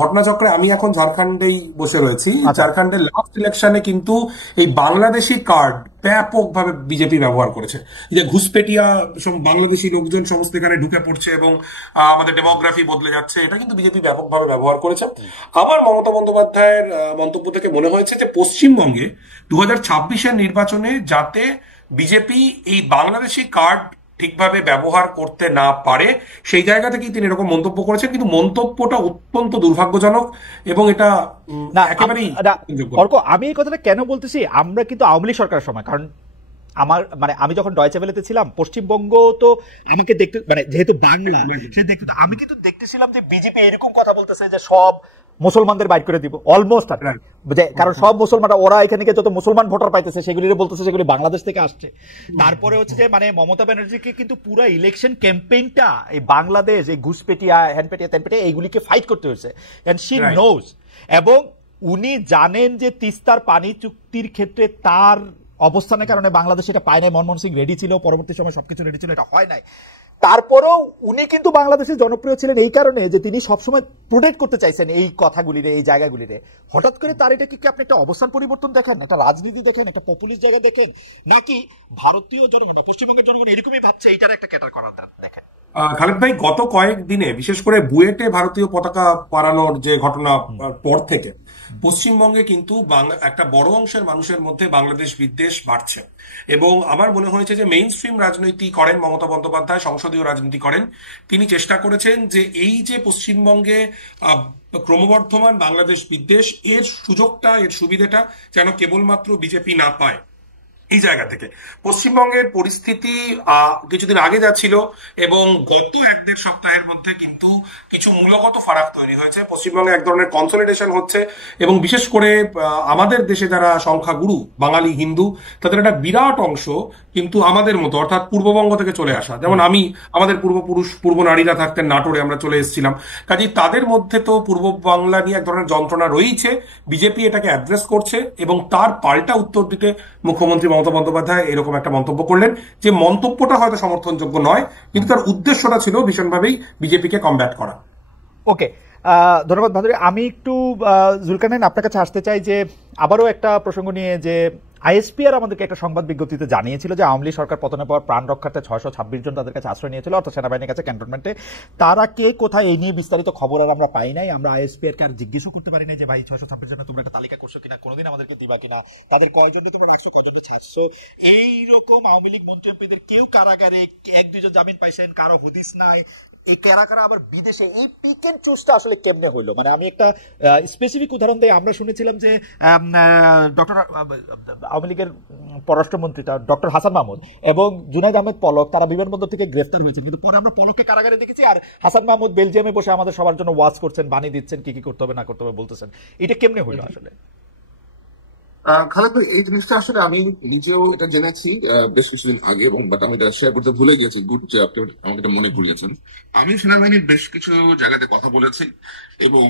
ঘটনাচক্রে আমি এখন ঝাড়খণ্ডেই বসে রয়েছি। ঝাড়খণ্ডের লাস্ট ইলেকশনে কিন্তু এই বাংলাদেশি কার্ড ব্যাপকভাবে বিজেপি ব্যবহার করেছে। যে ঘুষপেটিয়া বাংলাদেশি লোকজন সমস্ত এখানে ঢুকে পড়ছে এবং আমাদের ডেমোগ্রাফি বদলে যাচ্ছে, এটা কিন্তু বিজেপি ব্যাপকভাবে ব্যবহার করেছে। আবার মমতা বন্দ্যোপাধ্যায়ের মন্তব্য থেকে মনে হয়েছে যে পশ্চিমবঙ্গে 2026-এর নির্বাচনে যাতে বিজেপি এই বাংলাদেশি কার্ড ঠিকভাবে ব্যবহার করতে না পারে, সেই জায়গা থেকেই তিনি এরকম মন্তব্য করেছেন। কিন্তু মন্তব্যটা অত্যন্ত দুর্ভাগ্যজনক এবং এটা না একেবারেই অর্ক, আমি এই কথাটা কেন বলতেছি, আমরা কিন্তু আওয়ামী লীগ সরকারের সময়, কারণ আমার মানে আমি যখন ডয়চে ভেলেতে ছিলাম, পশ্চিমবঙ্গ তো আমাকে দেখতে, মানে যেহেতু বাংলা সে দেখতে, আমি কিন্তু দেখতেছিলাম যে বিজেপি এরকম কথা বলতেছে যে সব মুসলমানদের বাইর করে দিব অলমোস্ট, কারণ সব মুসলমানরা, ওরা এখানে যত মুসলমান ভোটার পাইতেছে সেগুলি বলতেছে সেগুলি বাংলাদেশ থেকে আসছে। তারপরে হচ্ছে যে মানে মমতা ব্যানার্জিকে কিন্তু পুরো ইলেকশন ক্যাম্পেইনটা এই বাংলাদেশ, এই ঘুষপেটিয়া, হ্যান্ডপেটিয়া, ত্যানপেটিয়া এইগুলিকে ফাইট করতে হয়েছে, এন্ড শি নোজ। এবং উনি জানেন যে তিস্তার পানি চুক্তির ক্ষেত্রে তার অবস্থানের কারণে বাংলাদেশ এটা পায় নাই। মনমোহন সিং রেডি ছিল, পরবর্তী সময় সবকিছু রেডি ছিল, এটা হয় নাই। তারপরেও উনি কিন্তু বাংলাদেশের জনপ্রিয় ছিলেন এই কারণে যে তিনি সবসময় প্রোটেক্ট করতে চাইছেন এই কথাগুলিরে, এই জায়গাগুলিরে। হঠাৎ করে তার এটা কি আপনি একটা অবস্থান পরিবর্তন দেখেন, একটা রাজনীতি দেখেন, একটা পপুলিস্ট জায়গা দেখেন, নাকি ভারতীয় জনগণ বা পশ্চিমবঙ্গের জনগণ এরকমই ভাবছে এইটার একটা ক্যাটার করার দেখেন? খালেদ ভাই, গত কয়েক দিনে বিশেষ করে বুয়েটে ভারতীয় পতাকা পারানোর যে ঘটনা পর থেকে পশ্চিমবঙ্গে কিন্তু একটা বড় অংশের মানুষের মধ্যে বাংলাদেশ বিদ্বেষ বাড়ছে। এবং আমার মনে হয়েছে যে মেইন স্ট্রিম রাজনীতি করেন মমতা বন্দ্যোপাধ্যায়, সংসদীয় রাজনীতি করেন, তিনি চেষ্টা করেছেন যে এই যে পশ্চিমবঙ্গে ক্রমবর্ধমান বাংলাদেশ বিদ্বেষ, এর সুযোগটা, এর সুবিধাটা যেন কেবলমাত্র বিজেপি না পায়। এই জায়গা থেকে পশ্চিমবঙ্গের পরিস্থিতি কিছুদিন আগে যা ছিল এবং গত 1-1.5 সপ্তাহের মধ্যে কিন্তু কিছু মূলগত ফারাক তৈরি হয়েছে। পশ্চিমবঙ্গে এক ধরনের কনসলিডেশন হচ্ছে এবং বিশেষ করে আমাদের দেশে যারা সংখ্যাগুরু বাঙালি হিন্দু, তাদের একটা বিরাট অংশ কিন্তু আমাদের মতো, অর্থাৎ পূর্ববঙ্গ থেকে চলে আসা। যেমন আমাদের পূর্বপুরুষ, পূর্ব নারীরা থাকতেন নাটোরে, আমরা চলে এসেছিলাম। কাজেই তাদের মধ্যে তো পূর্ব বাংলা নিয়ে এক ধরনের যন্ত্রণা রয়েছে। বিজেপি এটাকে অ্যাড্রেস করছে এবং তার পাল্টা উত্তর দিতে মুখ্যমন্ত্রী মমতা বন্দ্যোপাধ্যায় এরকম একটা মন্তব্য করলেন, যে মন্তব্যটা হয়তো সমর্থনযোগ্য নয়, কিন্তু তার উদ্দেশ্যটা ছিল ভীষণভাবেই বিজেপিকে কমব্যাট করা। ওকে, ধন্যবাদ ভাদুরী। আমি একটু জুলকারনাইন আপনার কাছে আসতে চাই যে আবারও একটা প্রসঙ্গ নিয়ে, যে আইএসপিআর আমাদেরকে একটা সংবাদ বিজ্ঞপ্তিতে জানিয়েছিল যে আওয়ামী লীগ সরকার পতনের পর প্রাণ রক্ষার্থে 626 জন তাদের কাছে আশ্রয় নিয়েছিল, অর্থাৎ সেনাবাহিনীর কাছে ক্যান্টনমেন্টে। তারা কে কোথায়, এই নিয়ে বিস্তারিত খবর আর আমরা পাই নাই। আমরা আইএসপিআর কে আর জিজ্ঞেসও করতে পারি নাই যে ভাই 626 জনের তোমরা একটা তালিকা করছো কিনা, কোনোদিন আমাদেরকে দিবা কিনা, তাদের কয়জনকে তোমরা রাখছো, কয়জনকে ছাড়ছো। এইরকম আওয়ামী লীগ মন্ত্রী এমপিদের কেউ কারাগারে, 1-2 জন জামিন পাইছেন, কারো হুদিস নাই, এই কারা কারা আবার বিদেশে, এই পিক এন্ড চুজটা আসলে কেমনে হইলো? মানে আমি একটা স্পেসিফিক উদাহরণ দিই। আমরা শুনেছিলাম যে ডক্টর আওয়ামী লীগের পররাষ্ট্রমন্ত্রীটা ডক্টর হাসান মাহমুদ এবং জুনাইদ আহমেদ পলক তারা বিমানবন্দর থেকে গ্রেফতার হয়েছেন, কিন্তু পরে আমরা পলককে কারাগারে দেখেছি, আর হাসান মাহমুদ বেলজিয়ামে বসে আমাদের সবার জন্য ওয়াজ করছেন, বাণী দিচ্ছেন, কি কি করতে হবে না করতে হবে বলতেছেন। এটা কেমনে হইলো আসলে? খালেদ ভাই, এই জিনিসটা আসলে আমি নিজেও এটা জেনেছি বেশ কিছুদিন আগে, এবং বাট আমি এটা শেয়ার করতে ভুলে গেছি। গুড যে আপনি আমাকে এটা মনে করিয়েছেন। আমি সেনাবাহিনীর বেশ কিছু জায়গাতে কথা বলেছি এবং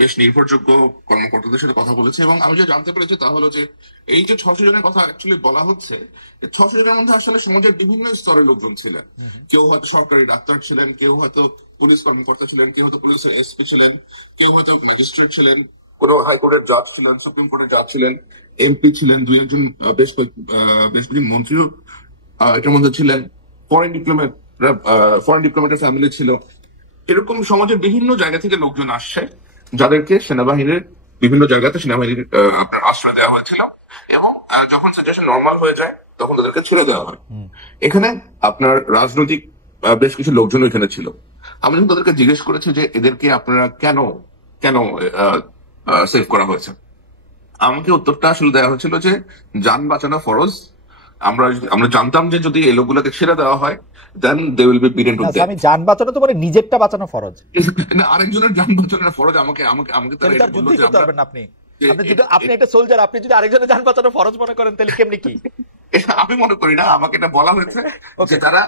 বেশ নির্ভরযোগ্য কর্মকর্তাদের সাথে কথা বলেছি, এবং আমি যা জানতে পেরেছি তা হলো যে এই যে 600 জনের কথা অ্যাকচুয়ালি বলা হচ্ছে, 600 জনের মধ্যে আসলে সমাজের বিভিন্ন স্তরের লোকজন ছিলেন। কেউ হয়তো সরকারি ডাক্তার ছিলেন, কেউ হয়তো পুলিশ কর্মকর্তা ছিলেন, কেউ হয়তো পুলিশের এসপি ছিলেন, কেউ হয়তো ম্যাজিস্ট্রেট ছিলেন, কোন হাইকোর্টের জাজ ছিলেন, সুপ্রিম কোর্টের জাজ ছিলেন, এমপি ছিলেন, 2-1 বেশ কয়েকজন মন্ত্রীও এটার মধ্যে ছিলেন, ফরেন ডিপ্লোমেটের ফ্যামিলি ছিল। এরকম সমাজের বিভিন্ন জায়গা থেকে লোকজন আসছে যাদেরকে সেনাবাহিনীর বিভিন্ন জায়গাতে সেনাবাহিনীর আপনার আশ্রয় দেওয়া হয়েছিল, এবং যখন সিচুয়েশন নর্মাল হয়ে যায় তখন তাদেরকে ছেড়ে দেওয়া হয়। এখানে আপনার রাজনৈতিক বেশ কিছু লোকজন এখানে ছিল। আমি যখন তাদেরকে জিজ্ঞেস করেছি যে এদেরকে আপনারা কেন কেন সেভ করা হয়েছে, আমাকে উত্তরটা আসলে দেওয়া হয়েছিল যে যান বাঁচানো ফরজ। আমরা আমরা জানতাম যে যদি এই লোকগুলোকে ছেড়ে দেওয়া হয় then they will be pitted to না, ডেথ। আমি যান বাঁচানো তো মানে নিজেরটা বাঁচানো ফরজ, না, আরেকজনের যান বাঁচানোর ফরজ। আমাকে আমাকে আমাকে তারা তাহলে এটা তার বললো যুদ্ধই যে করতে আমরা পারবেন না আপনি। আপনি একটা সোলজার, আপনি যদি আরেকজনের যান বাঁচানো ফরজ মনে করেন তাহলে কেমনি কি? এটা আমি মনে করি না, আমাকে এটা বলা হয়েছে যে তারা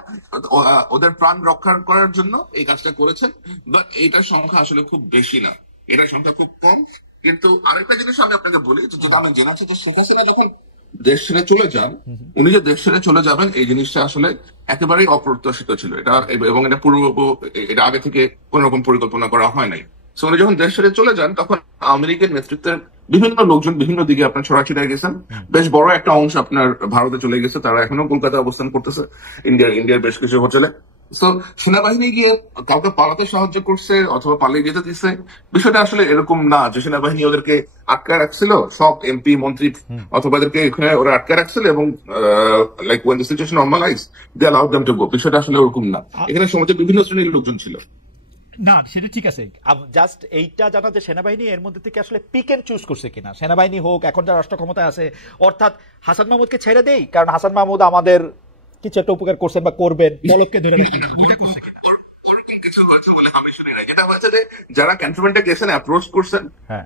ওদের প্রাণ রক্ষা করার জন্য এই কাজটা করেছেন, বাট এইটার সংখ্যা আসলে খুব বেশি না, এটার সংখ্যা খুব কম। কিন্তু আরেকটা জিনিস আমি আপনাকে বলি, যেটা আমি জেনে আছি, যে শেখ হাসিনা যখন দেশ ছেড়ে চলে যান, উনি যে দেশ ছেড়ে চলে যাবেন এই জিনিসটা আসলে একেবারেই অপ্রত্যাশিত ছিল। এটা এবং এটা আগে থেকে কোন রকম পরিকল্পনা করা হয় নাই। So, উনি যখন দেশ ছেড়ে চলে যান তখন আওয়ামী লীগের নেতৃত্বের বিভিন্ন লোকজন বিভিন্ন দিকে আপনার ছড়াছিড়ে গেছেন। বেশ বড় একটা অংশ আপনার ভারতে চলে গেছে, তারা এখনো কলকাতায় অবস্থান করতেছে ইন্ডিয়ার বেশ কিছু হোটেলে। তো সেনাবাহিনী গিয়ে কাউকে পালাতে সাহায্য করছে অথবা পালিয়ে যেতে দিচ্ছে, বিষয়টা আসলে এরকম না যে সেনাবাহিনী ওদেরকে আটকে রাখছিল, সব এমপি মন্ত্রী অথবা এদেরকে এখানে ওরা আটকে রাখছিল এবং like when the situation normalize they allowed them to go. বিষয়টা আসলে ওরকম না, এখানে সমাজের বিভিন্ন শ্রেণীর লোকজন ছিল। না, সেটা ঠিক আছে, জাস্ট এইটা জানা যে সেনাবাহিনী এর মধ্যে থেকে আসলে পিক এন্ড চুজ করছে কিনা। সেনাবাহিনী হোক, এখন যারা রাষ্ট্র ক্ষমতায় আছে, অর্থাৎ হাসান মাহমুদকে ছেড়ে দেই কারণ হাসান মাহমুদ আমাদের কিছু একটা উপকার করছেন বা করবেন, পলককে ধরে যারা ক্যান্টনমেন্টে গেছেন অ্যাপ্রোচ করছেন,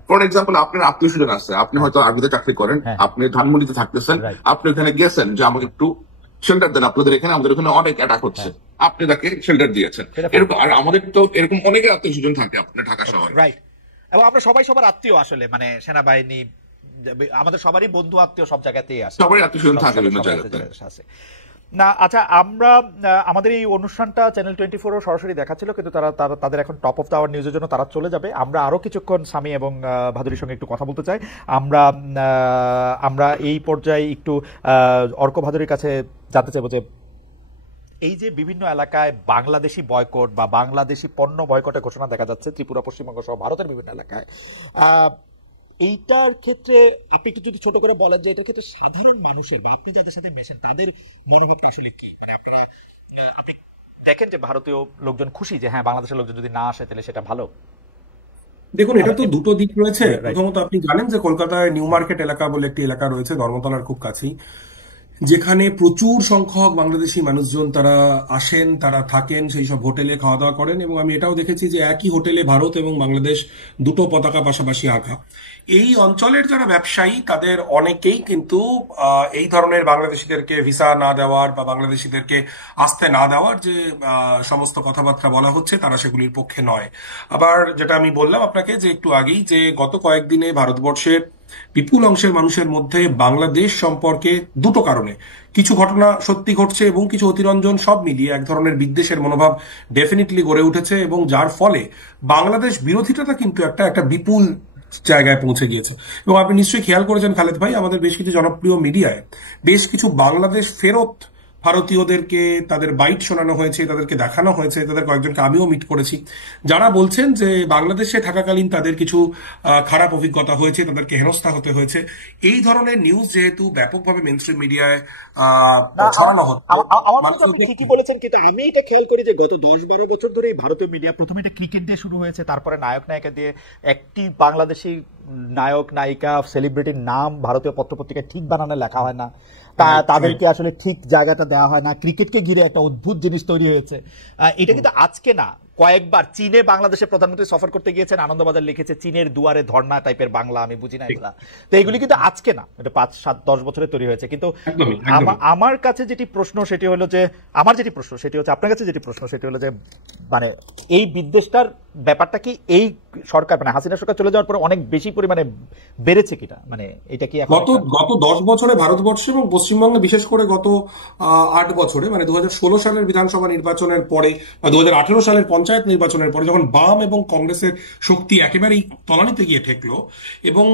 ফর এক্সাম্পল আপনার আত্মীয় স্বজন আছে, আপনি হয়তো আগে চাকরি করেন, আপনি ধানমন্ডিতে থাকতেছেন, আপনি ওখানে গেছেন যে আমাকে একটু শেল্টার দেন, আপনাদের এখানে আমাদের এখানে অনেক অ্যাটাক হচ্ছে, আপনি তাকে শেল্টার দিয়েছেন। এরকম আর আমাদের তো এরকম অনেকের আত্মীয় স্বজন থাকে আপনার ঢাকা শহরে, রাইট। এবং আমরা সবাই সবার আত্মীয় আসলে, মানে সেনাবাহিনী আমাদের সবারই বন্ধু আত্মীয় সব জায়গাতেই আছে, সবারই আত্মীয় স্বজন থাকে বিভিন্ন জায়গাতে আছে। না, আচ্ছা, আমরা আমাদের এই অনুষ্ঠানটা চ্যানেল 24 সরাসরি দেখাচ্ছিল, কিন্তু তাদের এখন টপ অফ দ্য আওয়ার নিউজের জন্য তারা চলে যাবে। আমরা আরো কিছুক্ষণ স্বামী এবং ভাদুরীর সঙ্গে একটু কথা বলতে চাই। আমরা এই পর্যায়ে একটু অর্ক ভাদুরীর কাছে জানতে চাইবো যে এই যে বিভিন্ন এলাকায় বাংলাদেশি বয়কট বা বাংলাদেশি পণ্য বয়কটের ঘোষণা দেখা যাচ্ছে ত্রিপুরা, পশ্চিমবঙ্গ সহ ভারতের বিভিন্ন এলাকায়, এইটার ক্ষেত্রে আপনি একটু যদি ছোট করে বলেন যে এটার ক্ষেত্রে সাধারণ মানুষের বা আপনি যাদের সাথে মেশেন তাদের মনোভাবটা আসলে কি? মানে আপনারা আপনি দেখেন যে ভারতীয় লোকজন খুশি যে হ্যাঁ বাংলাদেশের লোকজন যদি না আসে তাহলে সেটা ভালো। দেখুন, এটা তো দুটো দিক রয়েছে। প্রথমত আপনি জানেন যে কলকাতায় নিউ মার্কেট এলাকা বলে একটি এলাকা রয়েছে ধর্মতলার খুব কাছেই, যেখানে প্রচুর সংখ্যক বাংলাদেশি মানুষজন তারা আসেন, তারা থাকেন, সেই সব হোটেলে খাওয়া দাওয়া করেন। এবং আমি এটাও দেখেছি যে একই হোটেলে ভারত এবং বাংলাদেশ দুটো পতাকা পাশাপাশি আঁকা। এই অঞ্চলের যারা ব্যবসায়ী তাদের অনেকেই কিন্তু এই ধরনের বাংলাদেশিদেরকে ভিসা না দেওয়ার বা বাংলাদেশিদেরকে আসতে না দেওয়ার যে সমস্ত কথাবার্তা বলা হচ্ছে তারা সেগুলির পক্ষে নয়। আবার যেটা আমি বললাম আপনাকে যে একটু আগেই, যে গত কয়েকদিনে ভারতবর্ষের বিপুল অংশের মানুষের মধ্যে বাংলাদেশ সম্পর্কে দুটো কারণে কিছু ঘটনা সত্যি ঘটছে এবং কিছু অতিরঞ্জন, সব মিলিয়ে এক ধরনের বিদ্বেষের মনোভাব ডেফিনেটলি গড়ে উঠেছে, এবং যার ফলে বাংলাদেশ বিরোধিতাটা কিন্তু একটা বিপুল জায়গায় পৌঁছে গিয়েছে। এবং আপনি নিশ্চয়ই খেয়াল করেছেন খালেদ ভাই, আমাদের বেশ কিছু জনপ্রিয় মিডিয়ায় বেশ কিছু বাংলাদেশ ফেরত ভারতীয়দেরকে তাদের বাইট শোনানো হয়েছে, তাদেরকে দেখানো হয়েছে, তাদের কয়েকজনকে আমিও মিট করেছি, যারা বলছেন যে বাংলাদেশে থাকাকালীন তাদের কিছু খারাপ অভিজ্ঞতা হয়েছে, তাদেরকে হেনস্থা হতে হয়েছে। এই ধরনের নিউজ যেহেতু ব্যাপকভাবে মেইনস্ট্রিম মিডিয়ায় ছড়ানো হচ্ছে, ঠিকই বলেছেন, কিন্তু আমি এটা খেয়াল করি যে গত 10-12 বছর ধরে ভারতীয় মিডিয়া, প্রথমে এটা ক্রিকেট দিয়ে শুরু হয়েছে, তারপরে নায়ক নায়িকা দিয়ে, একটি বাংলাদেশি নায়ক নায়িকা সেলিব্রিটির নাম ভারতীয় পত্রপত্রিকায় ঠিক বানানো লেখা হয় না, তাদেরকে আসলে ঠিক জায়গাটা দেওয়া হয় না, ক্রিকেটকে ঘিরে একটা অদ্ভুত জিনিস তৈরি হয়েছে। এটা কিন্তু আজকে না, কয়েকবার চীনে বাংলাদেশের প্রধানমন্ত্রী সফর করতে গিয়েছেন, আনন্দবাজার লিখেছে চীনের দুয়ারে ধর্ণা টাইপের বাংলা, আমি বুঝি না এগুলা। তো এগুলি কিন্তু আজকে না, এটা 5-7-10 বছরে তৈরি হয়েছে। কিন্তু আমার কাছে যেটি প্রশ্ন সেটি হলো যে, আপনার কাছে যেটি প্রশ্ন সেটি হলো যে, মানে এই বিদ্বেষটার ব্যাপারটা কি এই সরকার, মানে হাসিনা সরকার চলে যাওয়ার পরে অনেক বেশি পরিমাণে বেড়েছে কিনা? মানে এটা কি গত 10 বছরে ভারতবর্ষে এবং পশ্চিমবঙ্গে, বিশেষ করে গত 8 বছরে, মানে 2016 সালের বিধানসভা নির্বাচনের পরে বা 2018 সালের পঞ্চায়েত নির্বাচনের পরে যখন বাম এবং কংগ্রেসের শক্তি একেবারেই তলানিতে গিয়ে ঠেকলো এবং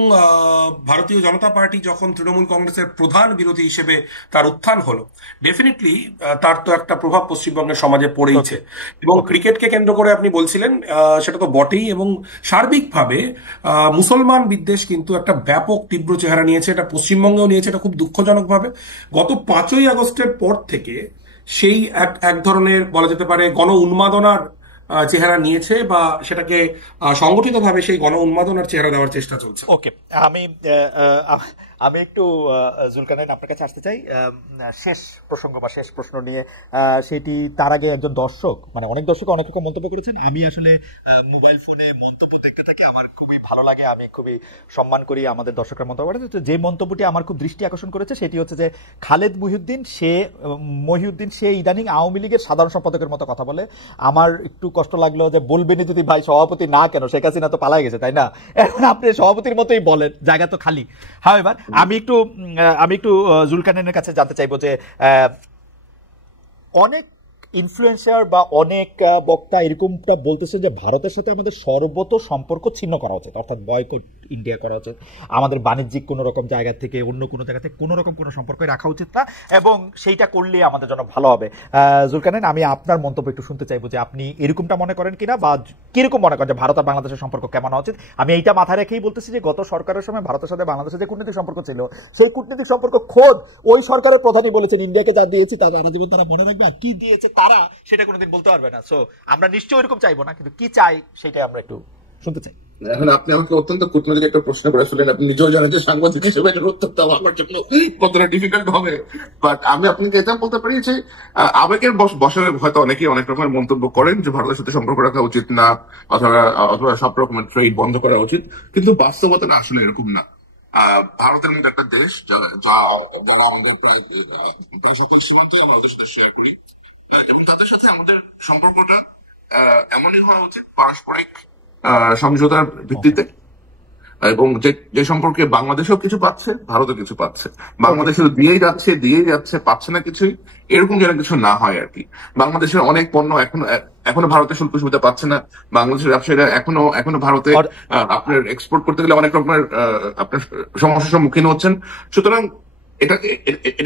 ভারতীয় জনতা পার্টি যখন তৃণমূল কংগ্রেসের প্রধান বিরোধী হিসেবে তার উত্থান হলো, ডেফিনেটলি তার তো একটা প্রভাব পশ্চিমবঙ্গের সমাজে পড়েইছে। এবং ক্রিকেটকে কেন্দ্র করে আপনি বলছিলেন, সেটা তো বটেই, এবং সার্বিকভাবে মুসলমান বিদ্বেষ কিন্তু একটা ব্যাপক তীব্র চেহারা নিয়েছে, এটা পশ্চিমবঙ্গেও নিয়েছে, এটা খুব দুঃখজনকভাবে। গত 5ই আগস্টের পর থেকে সেই এক ধরনের বলা যেতে পারে গণ উন্মাদনার চেহারা নিয়েছে, বা সেটাকে সংগঠিতভাবে সেই গণ উন্মাদনার চেহারা দেওয়ার চেষ্টা চলছে। ওকে, আমি আমি একটু জুলকারনাইন আপনার কাছে আসতে চাই শেষ প্রসঙ্গ বা শেষ প্রশ্ন নিয়ে। সেটি তার আগে একজন দর্শক, মানে অনেক দর্শক অনেক রকম মন্তব্য করেছেন। আমি আসলে মোবাইল ফোনে মন্তব্য দেখতে থাকি, আমার খুবই ভালো লাগে, আমি খুবই সম্মান করি আমাদের দর্শকরা মন্তব্য করে। যে মন্তব্যটি আমার খুব দৃষ্টি আকর্ষণ করেছে সেটি হচ্ছে যে খালেদ মহিউদ্দিন সে ইদানিং আওয়ামী লীগের সাধারণ সম্পাদকের মতো কথা বলে। আমার একটু কষ্ট লাগলো যে বলবেনই যদি ভাই সভাপতি না কেন, শেখ হাসিনা তো পালাই গেছে, তাই না? এখন আপনি সভাপতির মতোই বলেন, জায়গা তো খালি। হ্যাঁ, এবার আমি একটু জুলকারনাইনের কাছে জানতে চাইবো যে অনেক ইনফ্লুয়েন্সার বা অনেক বক্তা এরকমটা বলতেছে যে ভারতের সাথে আমাদের সর্বত সম্পর্ক ছিন্ন করা উচিত, অর্থাৎ বয়কট ইন্ডিয়া করা উচিত, আমাদের বাণিজ্যিক কোনো রকম জায়গা থেকে অন্য কোনো জায়গা থেকে কোনো রকম কোনো সম্পর্ক রাখা উচিত না, এবং সেইটা করলে আমাদের জন্য ভালো হবে। জুলকারনাইন, আমি আপনার মন্তব্য একটু শুনতে চাইবো যে আপনি এরকমটা মনে করেন কিনা, বা কিরকম মনে করেন যে ভারত আর বাংলাদেশের সম্পর্ক কেমন হওয়া উচিত। আমি এইটা মাথায় রেখেই বলতেছি যে গত সরকারের সময় ভারতের সাথে বাংলাদেশের যে কূটনৈতিক সম্পর্ক ছিল, সেই কূটনৈতিক সম্পর্ক খোদ ওই সরকারের প্রধানই বলেছেন ইন্ডিয়াকে যা দিয়েছি তা সারা জীবন তারা মনে রাখবে, আর কি দিয়েছে তারা সেটা কোনোদিন বলতে পারবে না। সো আমরা নিশ্চয়ই এরকম চাইবো না, কিন্তু কি চাই সেটাই আমরা একটু শুনতে চাই। এখন আপনি আমাকে অত্যন্ত কূটনৈতিক একটা প্রশ্ন করে ফেলেন। আপনি নিজেও জানেন যে সাংবাদিক হিসেবে এটার উত্তর দেওয়া আমার জন্য কতটা ডিফিকাল্ট হবে, বাট আমি আপনাকে এটা বলতে পারি যে আবেগের বশে হয়তো অনেকেই অনেক রকমের মন্তব্য করেন যে ভারতের সাথে সম্পর্ক রাখা উচিত না, অথবা সব রকমের ট্রেড বন্ধ করা উচিত, কিন্তু বাস্তবতা আসলে এরকম না। ভারতের মধ্যে একটা দেশ যারা আমাদের প্রায় সকল সীমান্ত আমাদের সাথে শেয়ার করি, এবং তাদের সাথে আমাদের সম্পর্কটা এমনই হওয়া উচিত পারস্পরিক সমঝোতার ভিত্তিতে, এবং যে সম্পর্কে বাংলাদেশও কিছু পাচ্ছে, ভারতও কিছু পাচ্ছে। বাংলাদেশও দিয়েই যাচ্ছে, পাচ্ছে না কিছুই, এরকম যেন কিছু না হয় আর কি। বাংলাদেশের অনেক পণ্য এখনো ভারতের শুল্ক সুবিধা পাচ্ছে না, বাংলাদেশের ব্যবসায়ীরা এখনো ভারতে আপনার এক্সপোর্ট করতে গেলে অনেক রকমের আপনার সমস্যার সম্মুখীন হচ্ছেন। সুতরাং এটা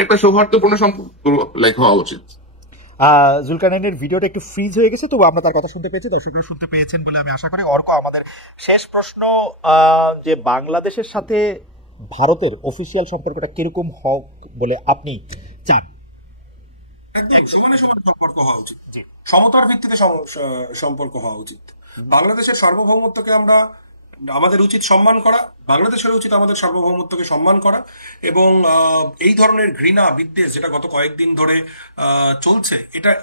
একটা সৌহার্দ্যপূর্ণ সম্পর্ক হওয়া উচিত। জুলকারনাইনের ভিডিওটা একটু ফ্রিজ হয়ে গেছে, তবু আমরা তার কথা শুনতে পেয়েছি, দর্শকরা শুনতে পেয়েছেন বলে আমি আশা করি। অর্ক, আমাদের শেষ প্রশ্ন, যে বাংলাদেশের সাথে ভারতের অফিসিয়াল সম্পর্কটা কিরকম হোক বলে আপনি চান? সমানে সমান সম্পর্ক হওয়া উচিত, সমতার ভিত্তিতে সম্পর্ক হওয়া উচিত। বাংলাদেশের সার্বভৌমত্বকে আমাদের উচিত সম্মান করা, বাংলাদেশের উচিত আমাদের সার্বভৌমত্বকে সম্মান করা, এবং এই ধরনের ঘৃণা বিদ্বেষ যেটা গত কয়েকদিন ধরে চলছে,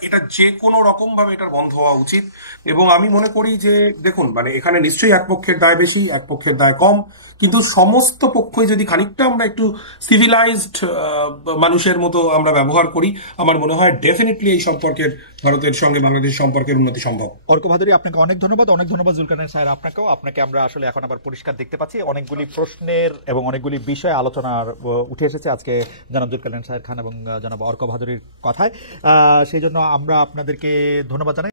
এটা যে কোনো রকম ভাবে এটার বন্ধ হওয়া উচিত। এবং আমি মনে করি যে দেখুন, মানে এখানে নিশ্চয়ই এক পক্ষের দায় বেশি, এক পক্ষের দায় কম, কিন্তু সমস্ত পক্ষই যদি খানিকটা আমরা একটু সিভিলাইজড মানুষের মতো আমরা ব্যবহার করি, আমার মনে হয় ডেফিনেটলি এই সম্পর্কের, ভারতের সঙ্গে বাংলাদেশের সম্পর্কের উন্নতি সম্ভব। অর্ক ভাদুরী, আপনাকে অনেক ধন্যবাদ জুলকারনাইন সাহেব। আপনাকে আমরা আসলে এখন আবার পরিষ্কার দেখতে পাচ্ছি, অনেকগুলি প্রশ্নের এবং অনেকগুলি বিষয় আলোচনার উঠে এসেছে আজকে জনাব জুলকারনাইন সাহেব খান এবং জনাব অর্ক ভাদুরীর কথায়। সেই জন্য আমরা আপনাদেরকে ধন্যবাদ জানাই।